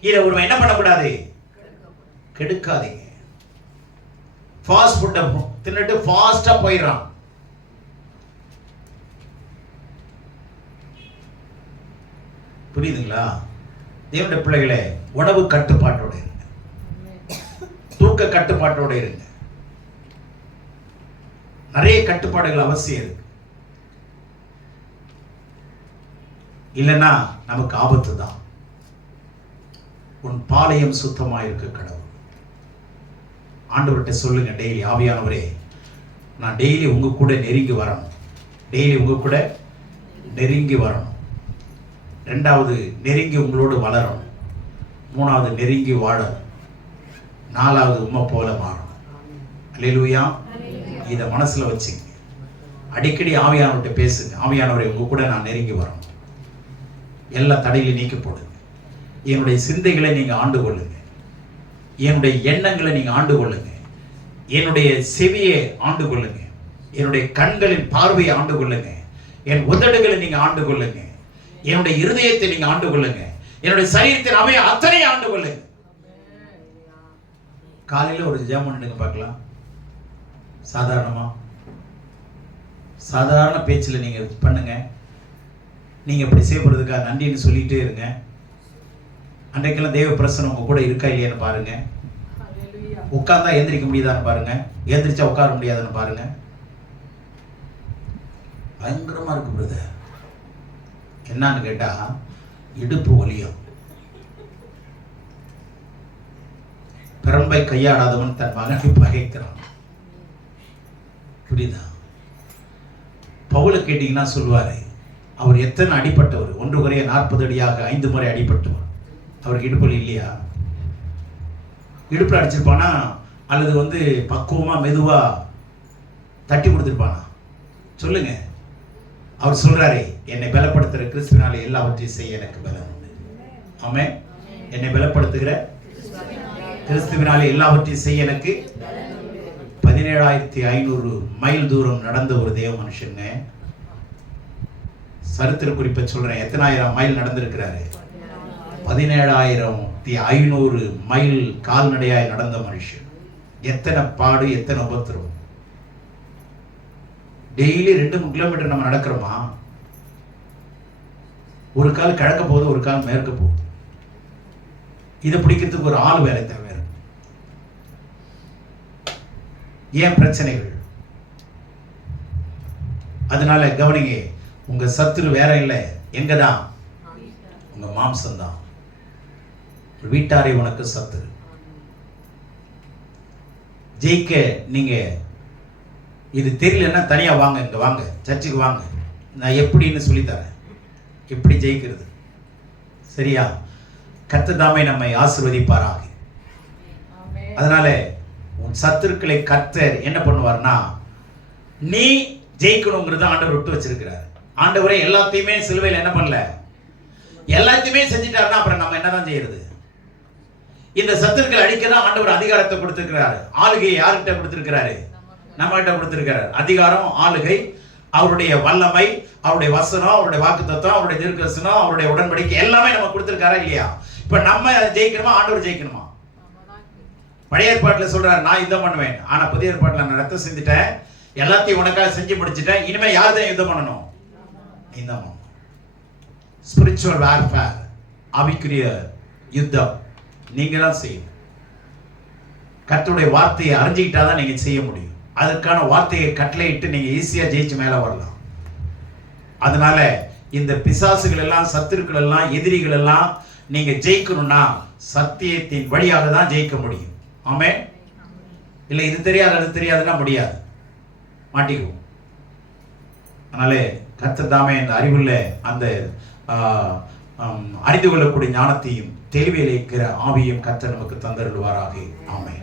இதை ஒருவன் என்ன பண்ணக்கூடாது? கெடுக்காதீங்க. ஃபாஸ்ட் ஃபுட்டை தின்னுட்டு ஃபாஸ்டா போயிடறான். புரியுதுங்களா? தேவனுடைய பிள்ளைகளே, உணவு கட்டுப்பாட்டோட இருங்க, தூக்க கட்டுப்பாட்டோட இருங்க. நிறைய கட்டுப்பாடுகள் அவசியம் இருக்கு. இல்லைன்னா நமக்கு ஆபத்து தான். உன் பாளையம் சுத்தமா இருக்க கடவுள். ஆண்டவர்கிட்ட சொல்லுங்க டெய்லி, ஆவியானவரே நான் டெய்லி உங்க கூட நெருங்கி வரணும், டெய்லி உங்க கூட நெருங்கி வரணும். ரெண்டாவது, நெருங்கி உங்களோடு வளரணும். மூணாவது, நெருங்கி வாழணும். நாலாவது, உம்மை போல மாறணும். அல்லேலூயா. இதை மனசுல வச்சுங்க. அடிக்கடி ஆவியானவர்கிட்ட பேசுங்க. ஆவியானவரை உங்க கூட நான் நெருங்கி வரணும். எல்லா தடையிலையும் நீக்கி போடுங்க. என்னுடைய சிந்தைகளை நீங்க ஆண்டு கொள்ளுங்க. என்னுடைய எண்ணங்களை நீங்க ஆண்டு கொள்ளுங்க. என்னுடைய செவியை ஆண்டு கொள்ளுங்க. என்னுடைய கண்களின் பார்வையை ஆண்டு கொள்ளுங்க. என் உதடுகளை நீங்க ஆண்டு கொள்ளுங்க. என்னுடைய இருதயத்தை நீங்க ஆண்டு கொள்ளுங்க. என்னுடைய சரீரத்தின் அமைய அத்தனை ஆண்டு கொள்ளுங்க. காலையில ஒரு ஜெபம் பண்ணுங்க பார்க்கலாம். சாதாரண பேச்சில் நீங்க பண்ணுங்க. நீங்க இப்படி செய்யப்படுறதுக்காக நன்றின்னு சொல்லிட்டே இருங்க. அன்றைக்கெல்லாம் தேவ பிரசனம் உங்க கூட இருக்கா இல்லையான்னு பாருங்க. உட்கார்ந்தா எந்திரிக்க முடியுதான்னு பாருங்க. எந்திரிச்சா உட்கார முடியாதுன்னு பாருங்க. பயங்கரமா இருக்கு பிரதர். என்னன்னு கேட்டா இடுப்பு வலியும். பிரம்பை கையாடாதவன் தன் மகனை பகைக்கிறான். புரியுதா? பவுலை கேட்டீங்கன்னா சொல்லுவாரு, அவர் எத்தனை அடிப்பட்டவர். 1 குறைய 40 அடியாக 5 முறை அடிப்பட்டவர். அவருக்கு இடுப்பில் இல்லையா? இடுப்பில் அடிச்சிருப்பானா அல்லது பக்குவமா மெதுவா தட்டி கொடுத்துருப்பானா? சொல்லுங்க. அவர் சொல்றாரு, என்னை பலப்படுத்துகிற கிறிஸ்துவினாலே எல்லாவற்றையும் செய்ய எனக்கு பலம் உண்டு. ஆமென். என்னை பலப்படுத்துகிற கிறிஸ்துவினாலே எல்லாவற்றையும் செய்ய எனக்கு 17,500 மைல் தூரம் நடந்த ஒரு தேவ மனுஷங்க. சரித்திர குறிப்பை சொல்றேன். எத்தனாயிரம் மைல் நடந்திருக்கிறாரு? 17,500 மைல் கால்நடையாய் நடந்த மனுஷன். எத்தனை பாடு, எத்தனை உபத்திரம். டெய்லி 2-3 கிலோமீட்டர் நம்ம நடக்கிறோமா? ஒரு கால் கிழக்க போகுது, ஒரு கால் மேற்க போகுது. இதை பிடிக்கிறதுக்கு ஒரு ஆள் வேலை தேவை. ஏன் பிரச்சனைகள்? அதனால கவனிங்க, உங்க சத்துரு வேற இல்லை, எங்கதான்? உங்க மாம்சம்தான். வீட்டாரை உனக்கு சத்துரு. ஜெயிக்க நீங்க இது தெரியலன்னா தனியா வாங்க, இங்க வாங்க, சர்ச்சுக்கு வாங்க, நான் எப்படின்னு சொல்லித்தரேன், எப்படி ஜெயிக்கிறது. சரியா? கர்த்தர் தாமே நம்மை ஆசீர்வதிப்பாராக. அதனால உன் சத்துருக்களை கர்த்தர் என்ன பண்ணுவார்னா, நீ ஜெயிக்கணுங்கிறத ஆண்டவர் விட்டு வச்சிருக்கிறார். ஆண்டவரே எல்லாத்தையுமே சிலுவையில் என்ன பண்ணல? எல்லாத்தையுமே செஞ்சிட்டாருன்னா அப்புறம் நம்ம என்னதான் செய்யறது? இந்த சத்துருக்கள் அழிக்க தான் ஆண்டவர் அதிகாரத்தை கொடுத்திருக்கிறாரு. ஆளுகை யார்கிட்ட கொடுத்திருக்கிறாரு? நம்ம கிட்ட கொடுத்திருக்கிறாரு. அதிகாரம், ஆளுகை, அவருடைய வல்லமை, அவருடைய வசனம், அவருடைய வாக்குத்தத்தம், அவருடைய தீர்க்கதரிசனம், அவருடைய உடன்படிக்கை எல்லாமே நம்ம கொடுத்திருக்காரா இல்லையா? இப்ப நம்ம ஜெயிக்கணுமா, ஆண்டவர் ஜெயிக்கணுமா? பழைய ஏற்பாட்டுல சொல்றாரு, நான் யுத்தம் பண்ணுவேன். ஆனா புதிய ஏற்பாட்டுல நான் ரத்தம் செஞ்சுட்டேன், எல்லாத்தையும் உனக்காக செஞ்சு முடிச்சுட்டேன், இனிமே யார் தான் யுத்தம் பண்ணணும்? இந்த ஸ்பிரிச்சுவல் வார்ஃபேர், ஆவிக்குரிய யுத்தம் நீங்க தான் செய்யணும். கர்த்தருடைய வார்த்தையை அறிஞ்சிக்கிட்டாதான் நீங்க செய்ய முடியும். அதற்கான வார்த்தையை கட்டளையிட்டு நீங்க ஈஸியா ஜெயிச்சு மேல வரலாம். அதனால இந்த பிசாசுகள் எல்லாம், சத்துருக்கள் எல்லாம், எதிரிகள் எல்லாம் நீங்க ஜெயிக்கணும்னா சத்தியத்தின் வழியாக தான் ஜெயிக்க முடியும். ஆமென். இல்ல இது தெரியாது அது தெரியாதுன்னா முடியாது, மாட்டிக்குவோம். அதனால கர்த்தர் தாமே இந்த அறிவுள்ள அந்த அறிந்து கொள்ளக்கூடிய ஞானத்தையும் தெளிவில் இருக்கிற ஆவியும் கர்த்தர் நமக்கு தந்தருள்வாராக. ஆமென்.